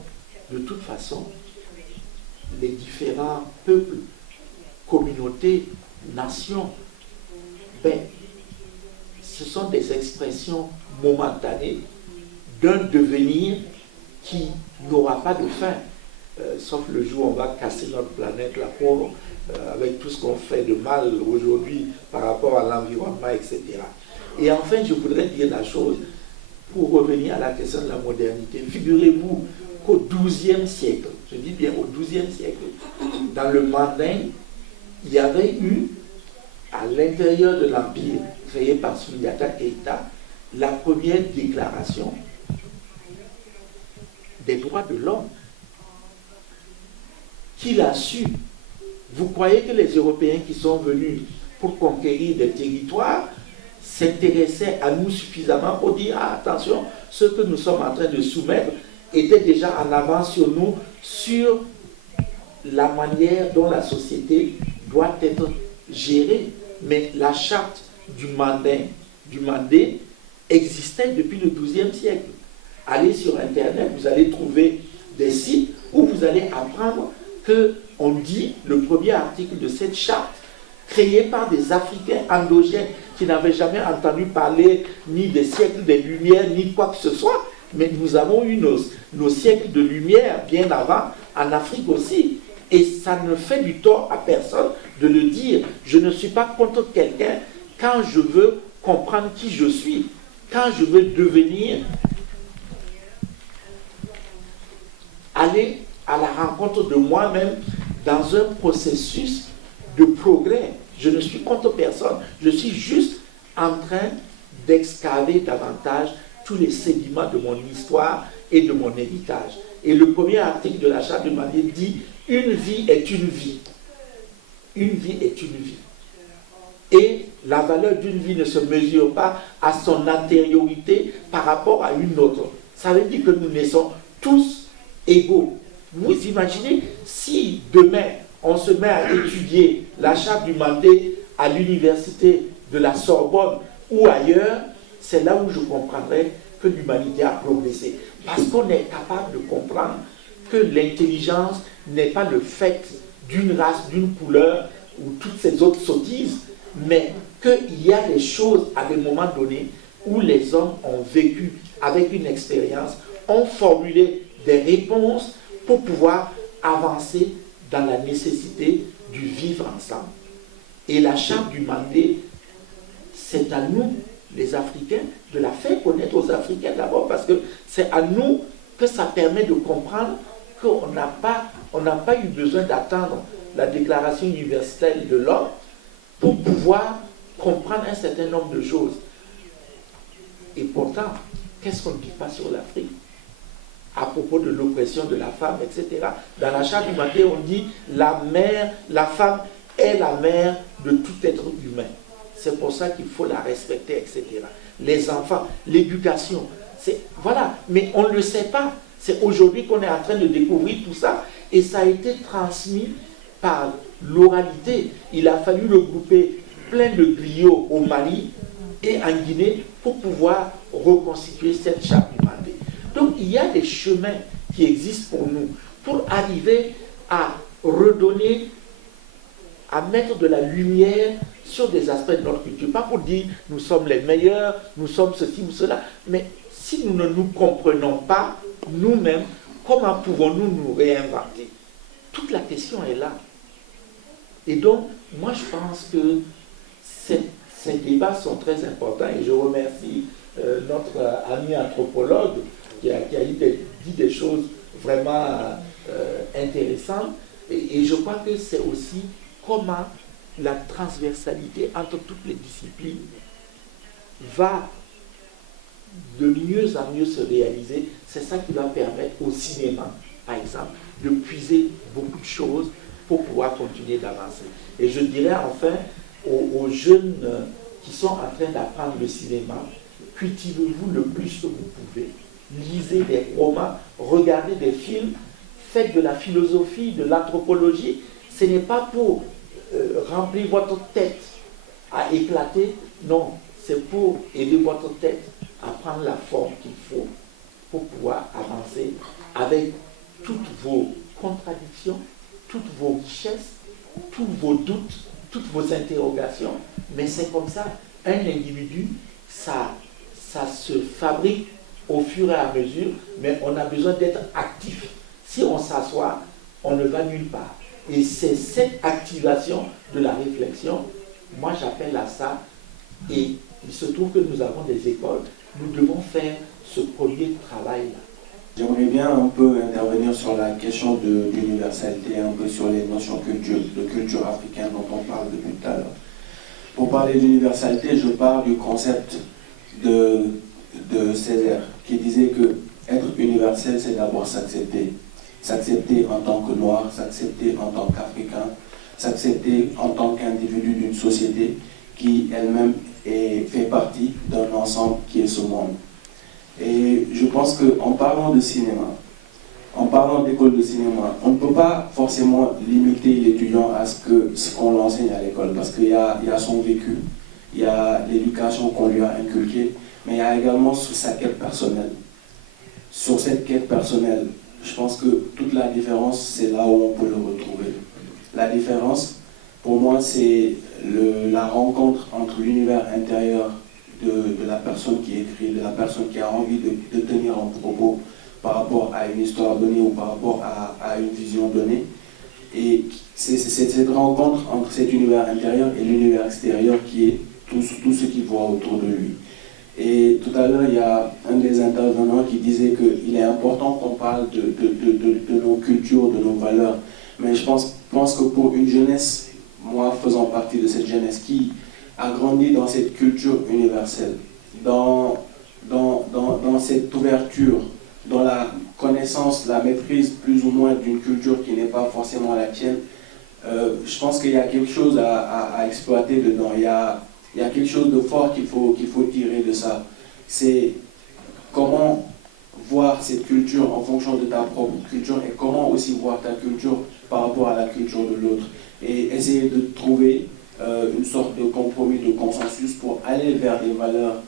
les différents peuples, communautés, nations, ce sont des expressions momentanées d'un devenir qui n'aura pas de fin. Sauf le jour où on va casser notre planète, la pauvre, avec tout ce qu'on fait de mal aujourd'hui par rapport à l'environnement, etc. Et enfin, je voudrais dire la chose, pour revenir à la question de la modernité. Figurez-vous qu'au XIIe siècle, je dis bien au XIIe siècle, dans le Manding, il y avait eu, à l'intérieur de l'Empire, créé par Sundiata Keita, la première déclaration des droits de l'homme. Qui l'a su? Vous croyez que les Européens qui sont venus pour conquérir des territoires s'intéressaient à nous suffisamment pour dire ah, attention, ce que nous sommes en train de soumettre était déjà en avance sur nous, sur la manière dont la société doit être gérée. Mais la charte du Mandé existait depuis le XIIe siècle. Allez sur Internet, vous allez trouver des sites où vous allez apprendre qu'on dit, le premier article de cette charte, créée par des Africains endogènes qui n'avaient jamais entendu parler ni des siècles des Lumières, ni quoi que ce soit, mais nous avons eu nos siècles de lumière bien avant, en Afrique aussi. Et ça ne fait du tort à personne de le dire. Je ne suis pas contre quelqu'un quand je veux comprendre qui je suis, quand je veux devenir, aller à la rencontre de moi-même dans un processus de progrès. Je ne suis contre personne. Je suis juste en train d'excaver davantage tous les sédiments de mon histoire et de mon héritage. Et le premier article de la Charte de Mandé dit « Une vie est une vie. Une vie est une vie. » Et la valeur d'une vie ne se mesure pas à son antériorité par rapport à une autre. Ça veut dire que nous naissons tous égaux. Vous imaginez si demain on se met à étudier la Charte du Mandé à l'université de la Sorbonne ou ailleurs, c'est là où je comprendrai que l'humanité a progressé. Parce qu'on est capable de comprendre que l'intelligence n'est pas le fait d'une race, d'une couleur ou toutes ces autres sottises, mais qu'il y a des choses à des moments donnés où les hommes ont vécu avec une expérience, ont formulé des réponses pour pouvoir avancer dans la nécessité du vivre ensemble. Et la Charte du Mandé, c'est à nous, les Africains, de la faire connaître aux Africains d'abord, parce que c'est à nous que ça permet de comprendre qu'on n'a pas eu besoin d'attendre la Déclaration universelle de l'homme pour pouvoir comprendre un certain nombre de choses. Et pourtant, qu'est-ce qu'on ne dit pas sur l'Afrique à propos de l'oppression de la femme, etc. Dans la Charte du Mandé, on dit la femme est la mère de tout être humain. C'est pour ça qu'il faut la respecter, etc. Les enfants, l'éducation, voilà. Mais on ne le sait pas. C'est aujourd'hui qu'on est en train de découvrir tout ça. Et ça a été transmis par l'oralité. Il a fallu regrouper plein de griots au Mali et en Guinée pour pouvoir reconstituer cette Charte du Mandé. Donc il y a des chemins qui existent pour nous, pour arriver à redonner, à mettre de la lumière sur des aspects de notre culture. Pas pour dire nous sommes les meilleurs, nous sommes ceci ou cela, mais si nous ne nous comprenons pas nous-mêmes, comment pouvons-nous nous réinventer? Toute la question est là. Et donc, moi je pense que ces débats sont très importants et je remercie notre ami anthropologue qui a dit des choses vraiment intéressantes. Et je crois que c'est aussi comment la transversalité entre toutes les disciplines va de mieux en mieux se réaliser. C'est ça qui va permettre au cinéma, par exemple, de puiser beaucoup de choses pour pouvoir continuer d'avancer. Et je dirais enfin aux jeunes qui sont en train d'apprendre le cinéma, cultivez-vous le plus que vous pouvez. Lisez des romans, regardez des films, faites de la philosophie, de l'anthropologie. Ce n'est pas pour remplir votre tête à éclater, non, c'est pour aider votre tête à prendre la forme qu'il faut pour pouvoir avancer avec toutes vos contradictions, toutes vos richesses, tous vos doutes, toutes vos interrogations. Mais c'est comme ça, un individu, ça se fabrique au fur et à mesure, mais on a besoin d'être actif. Si on s'assoit, on ne va nulle part. Et c'est cette activation de la réflexion, moi j'appelle à ça, et il se trouve que nous avons des écoles, nous devons faire ce premier travail-là. J'aimerais bien un peu intervenir sur la question de l'universalité, un peu sur les notions de culture africaine dont on parle depuis tout à l'heure. Pour parler d'universalité, je parle du concept de Césaire, qui disait que être universel, c'est d'abord s'accepter. S'accepter en tant que noir, s'accepter en tant qu'Africain, s'accepter en tant qu'individu d'une société qui elle-même fait partie d'un ensemble qui est ce monde. Et je pense qu'en parlant de cinéma, en parlant d'école de cinéma, on ne peut pas forcément limiter l'étudiant à ce qu'on l'enseigne à l'école, parce qu'il y a son vécu, il y a l'éducation qu'on lui a inculquée, mais il y a également sa quête personnelle. Sur cette quête personnelle, je pense que toute la différence, c'est là où on peut le retrouver. La différence, pour moi, c'est la rencontre entre l'univers intérieur de la personne qui écrit, de la personne qui a envie de tenir un propos par rapport à une histoire donnée ou par rapport à une vision donnée. Et c'est cette rencontre entre cet univers intérieur et l'univers extérieur qui est tout ce qu'il voit autour de lui. Et tout à l'heure, il y a un des intervenants qui disait qu'il est important qu'on parle de nos cultures, de nos valeurs. Mais je pense que pour une jeunesse, moi faisant partie de cette jeunesse qui a grandi dans cette culture universelle, dans cette ouverture, dans la connaissance, la maîtrise plus ou moins d'une culture qui n'est pas forcément la tienne, je pense qu'il y a quelque chose à exploiter dedans. Il y a quelque chose de fort qu'il faut tirer de ça. C'est comment voir cette culture en fonction de ta propre culture et comment aussi voir ta culture par rapport à la culture de l'autre. Et essayer de trouver une sorte de compromis, de consensus pour aller vers des valeurs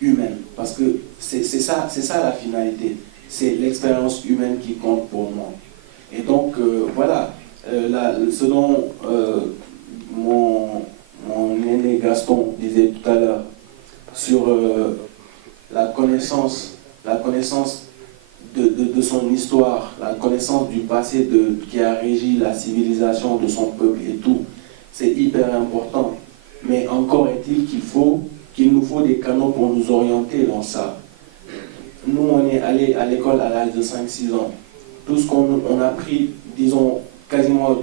humaines. Parce que c'est ça la finalité. C'est l'expérience humaine qui compte pour moi. Et donc, voilà, ce dont mon aîné Gaston disait tout à l'heure sur la connaissance de son histoire, la connaissance du passé qui a régi la civilisation de son peuple et tout, c'est hyper important. Mais encore est-il qu'il nous faut des canaux pour nous orienter dans ça. Nous, on est allé à l'école à l'âge de 5-6 ans. Tout ce qu'on a pris, disons, quasiment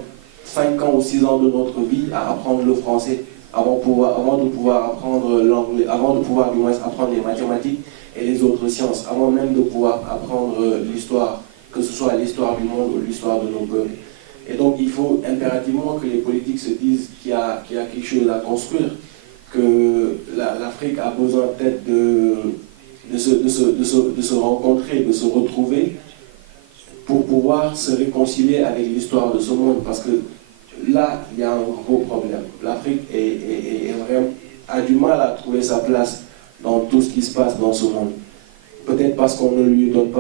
5 ans ou 6 ans de notre vie à apprendre le français, avant de pouvoir apprendre l'anglais, avant de pouvoir du moins apprendre les mathématiques et les autres sciences, avant même de pouvoir apprendre l'histoire, que ce soit l'histoire du monde ou l'histoire de nos peuples. Et donc il faut impérativement que les politiques se disent qu'il y a quelque chose à construire, que l'Afrique a besoin peut-être de se rencontrer, de se retrouver pour pouvoir se réconcilier avec l'histoire de ce monde. Parce que là, il y a un gros problème. L'Afrique a du mal à trouver sa place dans tout ce qui se passe dans ce monde. Peut-être parce qu'on ne lui donne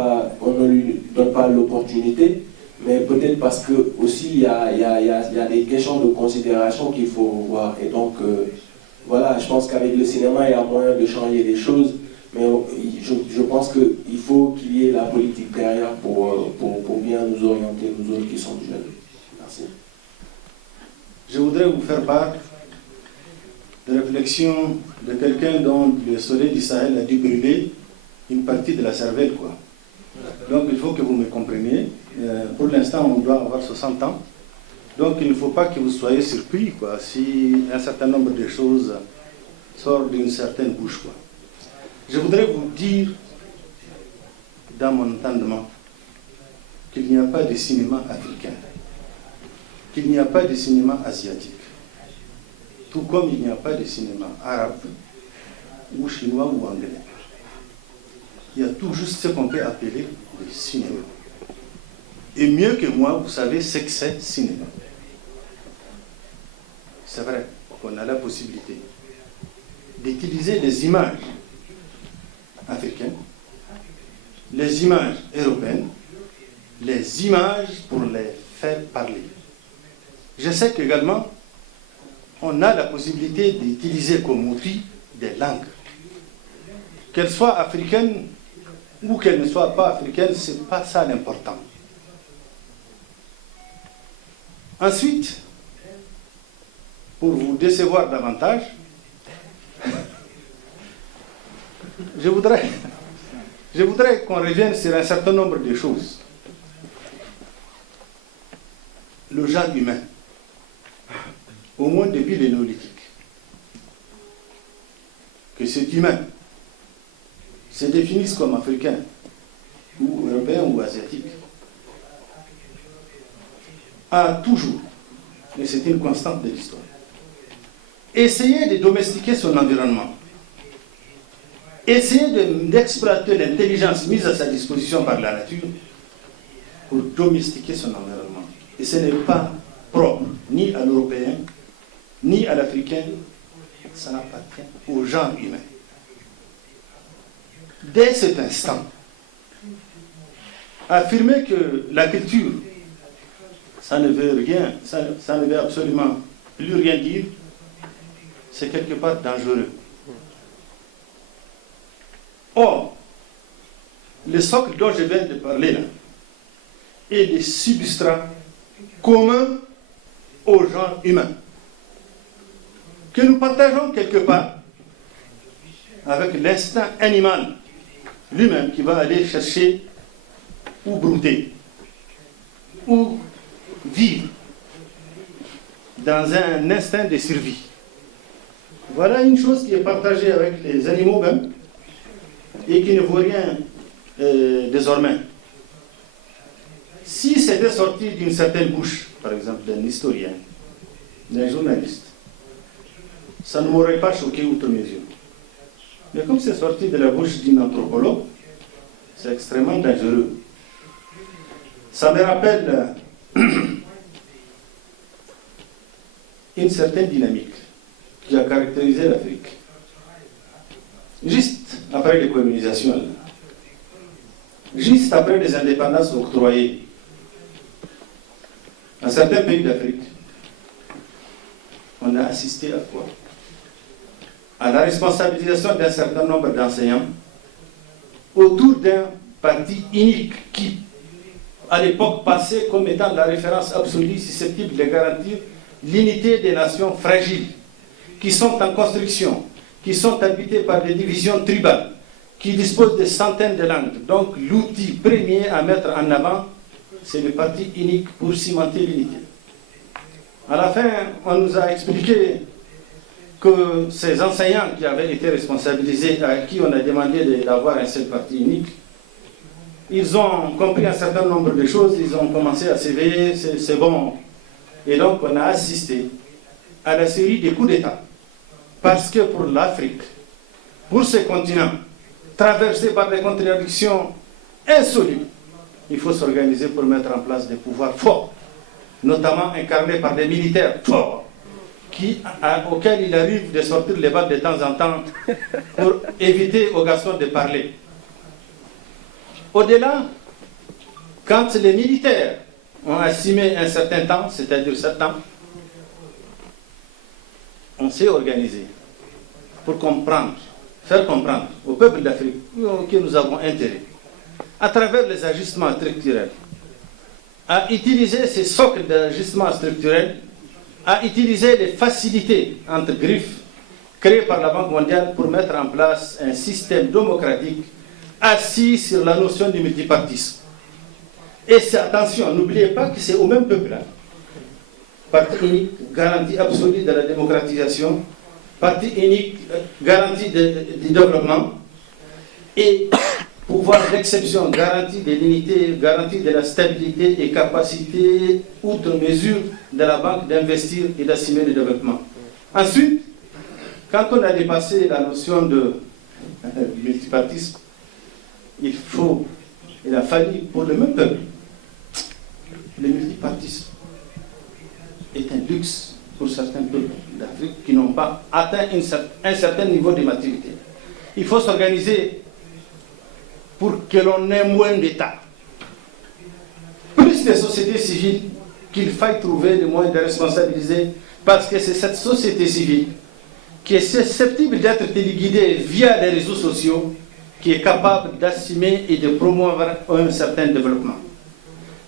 pas l'opportunité, mais peut-être parce que aussi il y a des questions de considération qu'il faut voir. Et donc, voilà, je pense qu'avec le cinéma, il y a moyen de changer les choses, mais je pense qu'il faut qu'il y ait la politique derrière pour bien nous orienter, nous autres qui sommes jeunes. Merci. Je voudrais vous faire part de réflexion de quelqu'un dont le soleil du Sahel a dû brûler une partie de la cervelle, quoi. Donc il faut que vous me compreniez. Pour l'instant, on doit avoir 60 ans. Donc il ne faut pas que vous soyez surpris, quoi, si un certain nombre de choses sortent d'une certaine bouche, quoi. Je voudrais vous dire, dans mon entendement, qu'il n'y a pas de cinéma africain, qu'il n'y a pas de cinéma asiatique, tout comme il n'y a pas de cinéma arabe, ou chinois, ou anglais. Il y a tout juste ce qu'on peut appeler le cinéma. Et mieux que moi, vous savez ce que c'est cinéma. C'est vrai qu'on a la possibilité d'utiliser les images africaines, les images européennes, les images pour les faire parler. Je sais qu'également, on a la possibilité d'utiliser comme outil des langues. Qu'elles soient africaines ou qu'elles ne soient pas africaines, ce n'est pas ça l'important. Ensuite, pour vous décevoir davantage, je voudrais qu'on revienne sur un certain nombre de choses. Le genre humain, au moins depuis le néolithique, que cet humain se définisse comme africain, ou européen, ou asiatique, a toujours, et c'est une constante de l'histoire, essayé de domestiquer son environnement, essayer d'exploiter l'intelligence mise à sa disposition par la nature pour domestiquer son environnement. Et ce n'est pas propre ni à l'Européen, ni à l'Africain, ça appartient au genre humain. Dès cet instant, affirmer que la culture, ça ne veut rien, ça ne veut absolument plus rien dire, c'est quelque part dangereux. Or, le socle dont je viens de parler là est le substrat commun au genre humain, que nous partageons quelque part avec l'instinct animal lui-même qui va aller chercher ou brouter ou vivre dans un instinct de survie. Voilà une chose qui est partagée avec les animaux même et qui ne vaut rien désormais. Si c'était sorti d'une certaine bouche, par exemple d'un historien, d'un journaliste, ça ne m'aurait pas choqué outre mesure. Mais comme c'est sorti de la bouche d'un anthropologue, c'est extrêmement dangereux. Ça me rappelle une certaine dynamique qui a caractérisé l'Afrique. Juste après les colonisations, juste après les indépendances octroyées dans certains pays d'Afrique, on a assisté à quoi? À la responsabilisation d'un certain nombre d'enseignants autour d'un parti unique qui, à l'époque, passait comme étant la référence absolue susceptible de garantir l'unité des nations fragiles, qui sont en construction, qui sont habitées par des divisions tribales, qui disposent de centaines de langues. Donc l'outil premier à mettre en avant, c'est le parti unique pour cimenter l'unité. À la fin, on nous a expliqué que ces enseignants qui avaient été responsabilisés, à qui on a demandé d'avoir un seul parti unique, ils ont compris un certain nombre de choses, ils ont commencé à s'éveiller, c'est bon. Et donc on a assisté à la série des coups d'État. Parce que pour l'Afrique, pour ce continent, traversé par des contradictions insolubles, il faut s'organiser pour mettre en place des pouvoirs forts, notamment incarnés par des militaires forts, auxquels il arrive de sortir les balles de temps en temps pour éviter aux garçons de parler. Au-delà, quand les militaires ont assumé un certain temps, c'est-à-dire 7 ans, on s'est organisé pour faire comprendre au peuple d'Afrique que nous avons intérêt, à travers les ajustements structurels, à utiliser ces socles d'ajustements structurels, à utiliser les facilités entre griffes créé par la Banque mondiale pour mettre en place un système démocratique assis sur la notion du multipartisme. Et c'est, attention, n'oubliez pas que c'est au même peuple. Parti unique, garantie absolue de la démocratisation, parti unique, garantie du développement, et pouvoir d'exception, garantie de l'unité, garantie de la stabilité et capacité, outre mesure, de la banque d'investir et d'assumer le développement. Ensuite, quand on a dépassé la notion de multipartisme, il a fallu pour le même peuple. Le multipartisme est un luxe pour certains peuples d'Afrique qui n'ont pas atteint un certain niveau de maturité. Il faut s'organiser pour que l'on ait moins d'États. Plus de sociétés civiles qu'il faille trouver les moyens de responsabiliser, parce que c'est cette société civile qui est susceptible d'être téléguidée via les réseaux sociaux, qui est capable d'assumer et de promouvoir un certain développement,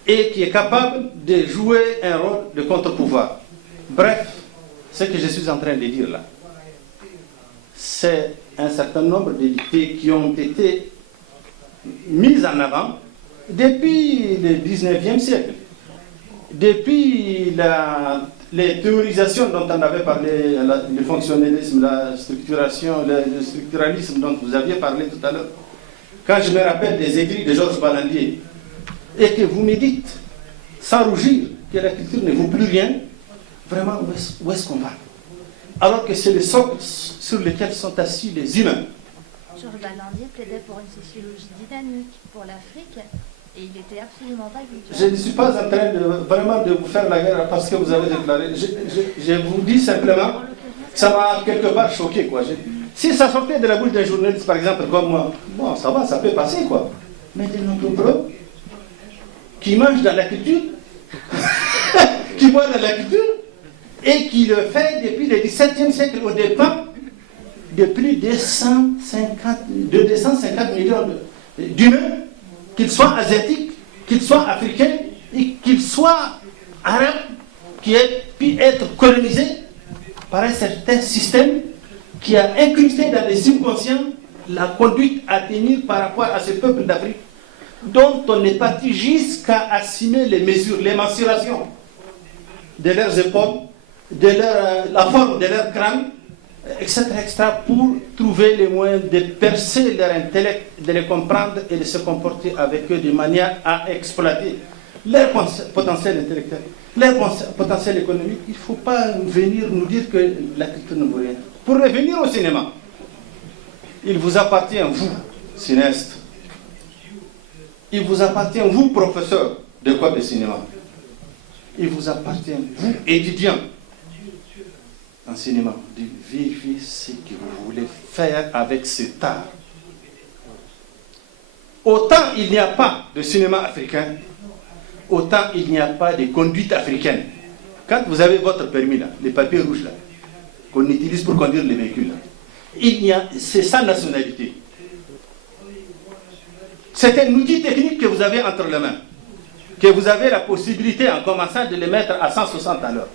et qui est capable de jouer un rôle de contre-pouvoir. Bref, ce que je suis en train de dire là, c'est un certain nombre d'idées qui ont été mises en avant depuis le 19e siècle, depuis les théorisations dont on avait parlé, le fonctionnalisme, la structuration, le structuralisme dont vous aviez parlé tout à l'heure. Quand je me rappelle des écrits de Georges Balandier, et que vous me dites, sans rougir, que la culture ne vaut plus rien, vraiment, où est-ce qu'on va? Alors que c'est le socle sur lequel sont assis les humains. Georges Balandier plaidait pour une sociologie dynamique pour l'Afrique, et il était absolument pas culturel. Je ne suis pas en train de vous faire la guerre parce que vous avez déclaré. Je vous dis simplement, ça m'a quelque part choqué, quoi. Si ça sortait de la bouche d'un journaliste, par exemple, comme moi, bon, ça va, ça peut passer, quoi. Mais de notre propre, qui mange dans la culture, qui boit dans la culture, et qui le fait depuis le XVIIe siècle au départ de plus de 250 millions d'humains, qu'ils soient asiatiques, qu'ils soient africains, et qu'ils soient arabes, qui aient pu être colonisés par un certain système qui a incrusté dans les subconscients la conduite à tenir par rapport à ce peuple d'Afrique, dont on est parti jusqu'à assumer les mesures, les mensurations de leurs épaules, de la forme de leur crâne, etc., pour trouver les moyens de percer leur intellect, de les comprendre et de se comporter avec eux de manière à exploiter leur potentiel intellectuel, leur potentiel économique. Il ne faut pas venir nous dire que la culture ne vaut rien. Pour revenir au cinéma, il vous appartient, vous, cinéastes, il vous appartient, vous, professeurs d'école de cinéma, il vous appartient, vous, étudiants en cinéma, de vérifier ce que vous voulez faire avec cet art. Autant il n'y a pas de cinéma africain, autant il n'y a pas de conduite africaine. Quand vous avez votre permis, là, les papiers rouges, là, qu'on utilise pour conduire les véhicules, là, c'est sa nationalité. C'est un outil technique que vous avez entre les mains, que vous avez la possibilité, en commençant, de les mettre à 160 à l'heure,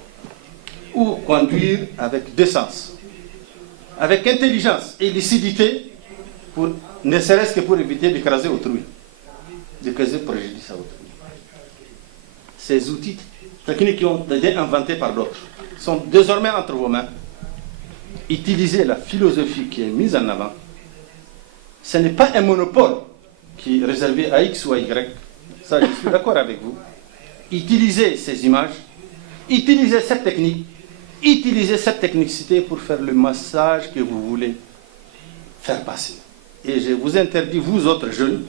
ou conduire avec décence, avec intelligence et lucidité, ne serait-ce que pour éviter d'écraser autrui, de causer préjudice à autrui. Ces outils techniques qui ont été inventés par d'autres sont désormais entre vos mains. Utilisez la philosophie qui est mise en avant. Ce n'est pas un monopole qui est réservé à X ou à Y. Ça, je suis d'accord avec vous. Utilisez ces images, utilisez cette technique, utilisez cette technicité pour faire le message que vous voulez faire passer. Et je vous interdis, vous autres jeunes,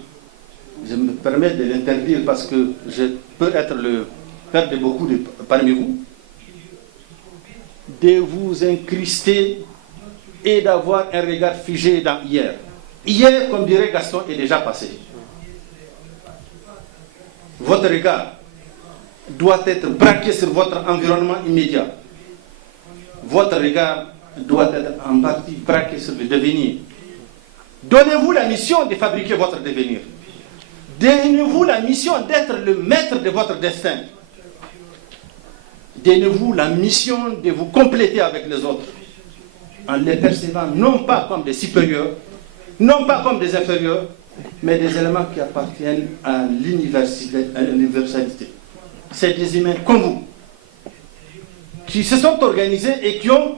je me permets de l'interdire parce que je peux être le père de beaucoup parmi vous, de vous incruster et d'avoir un regard figé dans hier. Hier, comme dirait Gaston, est déjà passé. Votre regard doit être braqué sur votre environnement immédiat. Votre regard doit être en partie braqué sur le devenir. Donnez-vous la mission de fabriquer votre devenir. Donnez-vous la mission d'être le maître de votre destin. Donnez-vous la mission de vous compléter avec les autres. en les percevant non pas comme des supérieurs, non pas comme des inférieurs, mais des éléments qui appartiennent à l'universalité. C'est des humains comme vous, qui se sont organisés et qui ont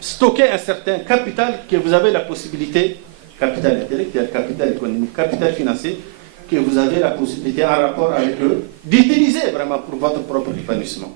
stocké un certain capital que vous avez la possibilité, capital intellectuel, capital économique, capital financier, que vous avez la possibilité en rapport avec eux, d'utiliser vraiment pour votre propre épanouissement.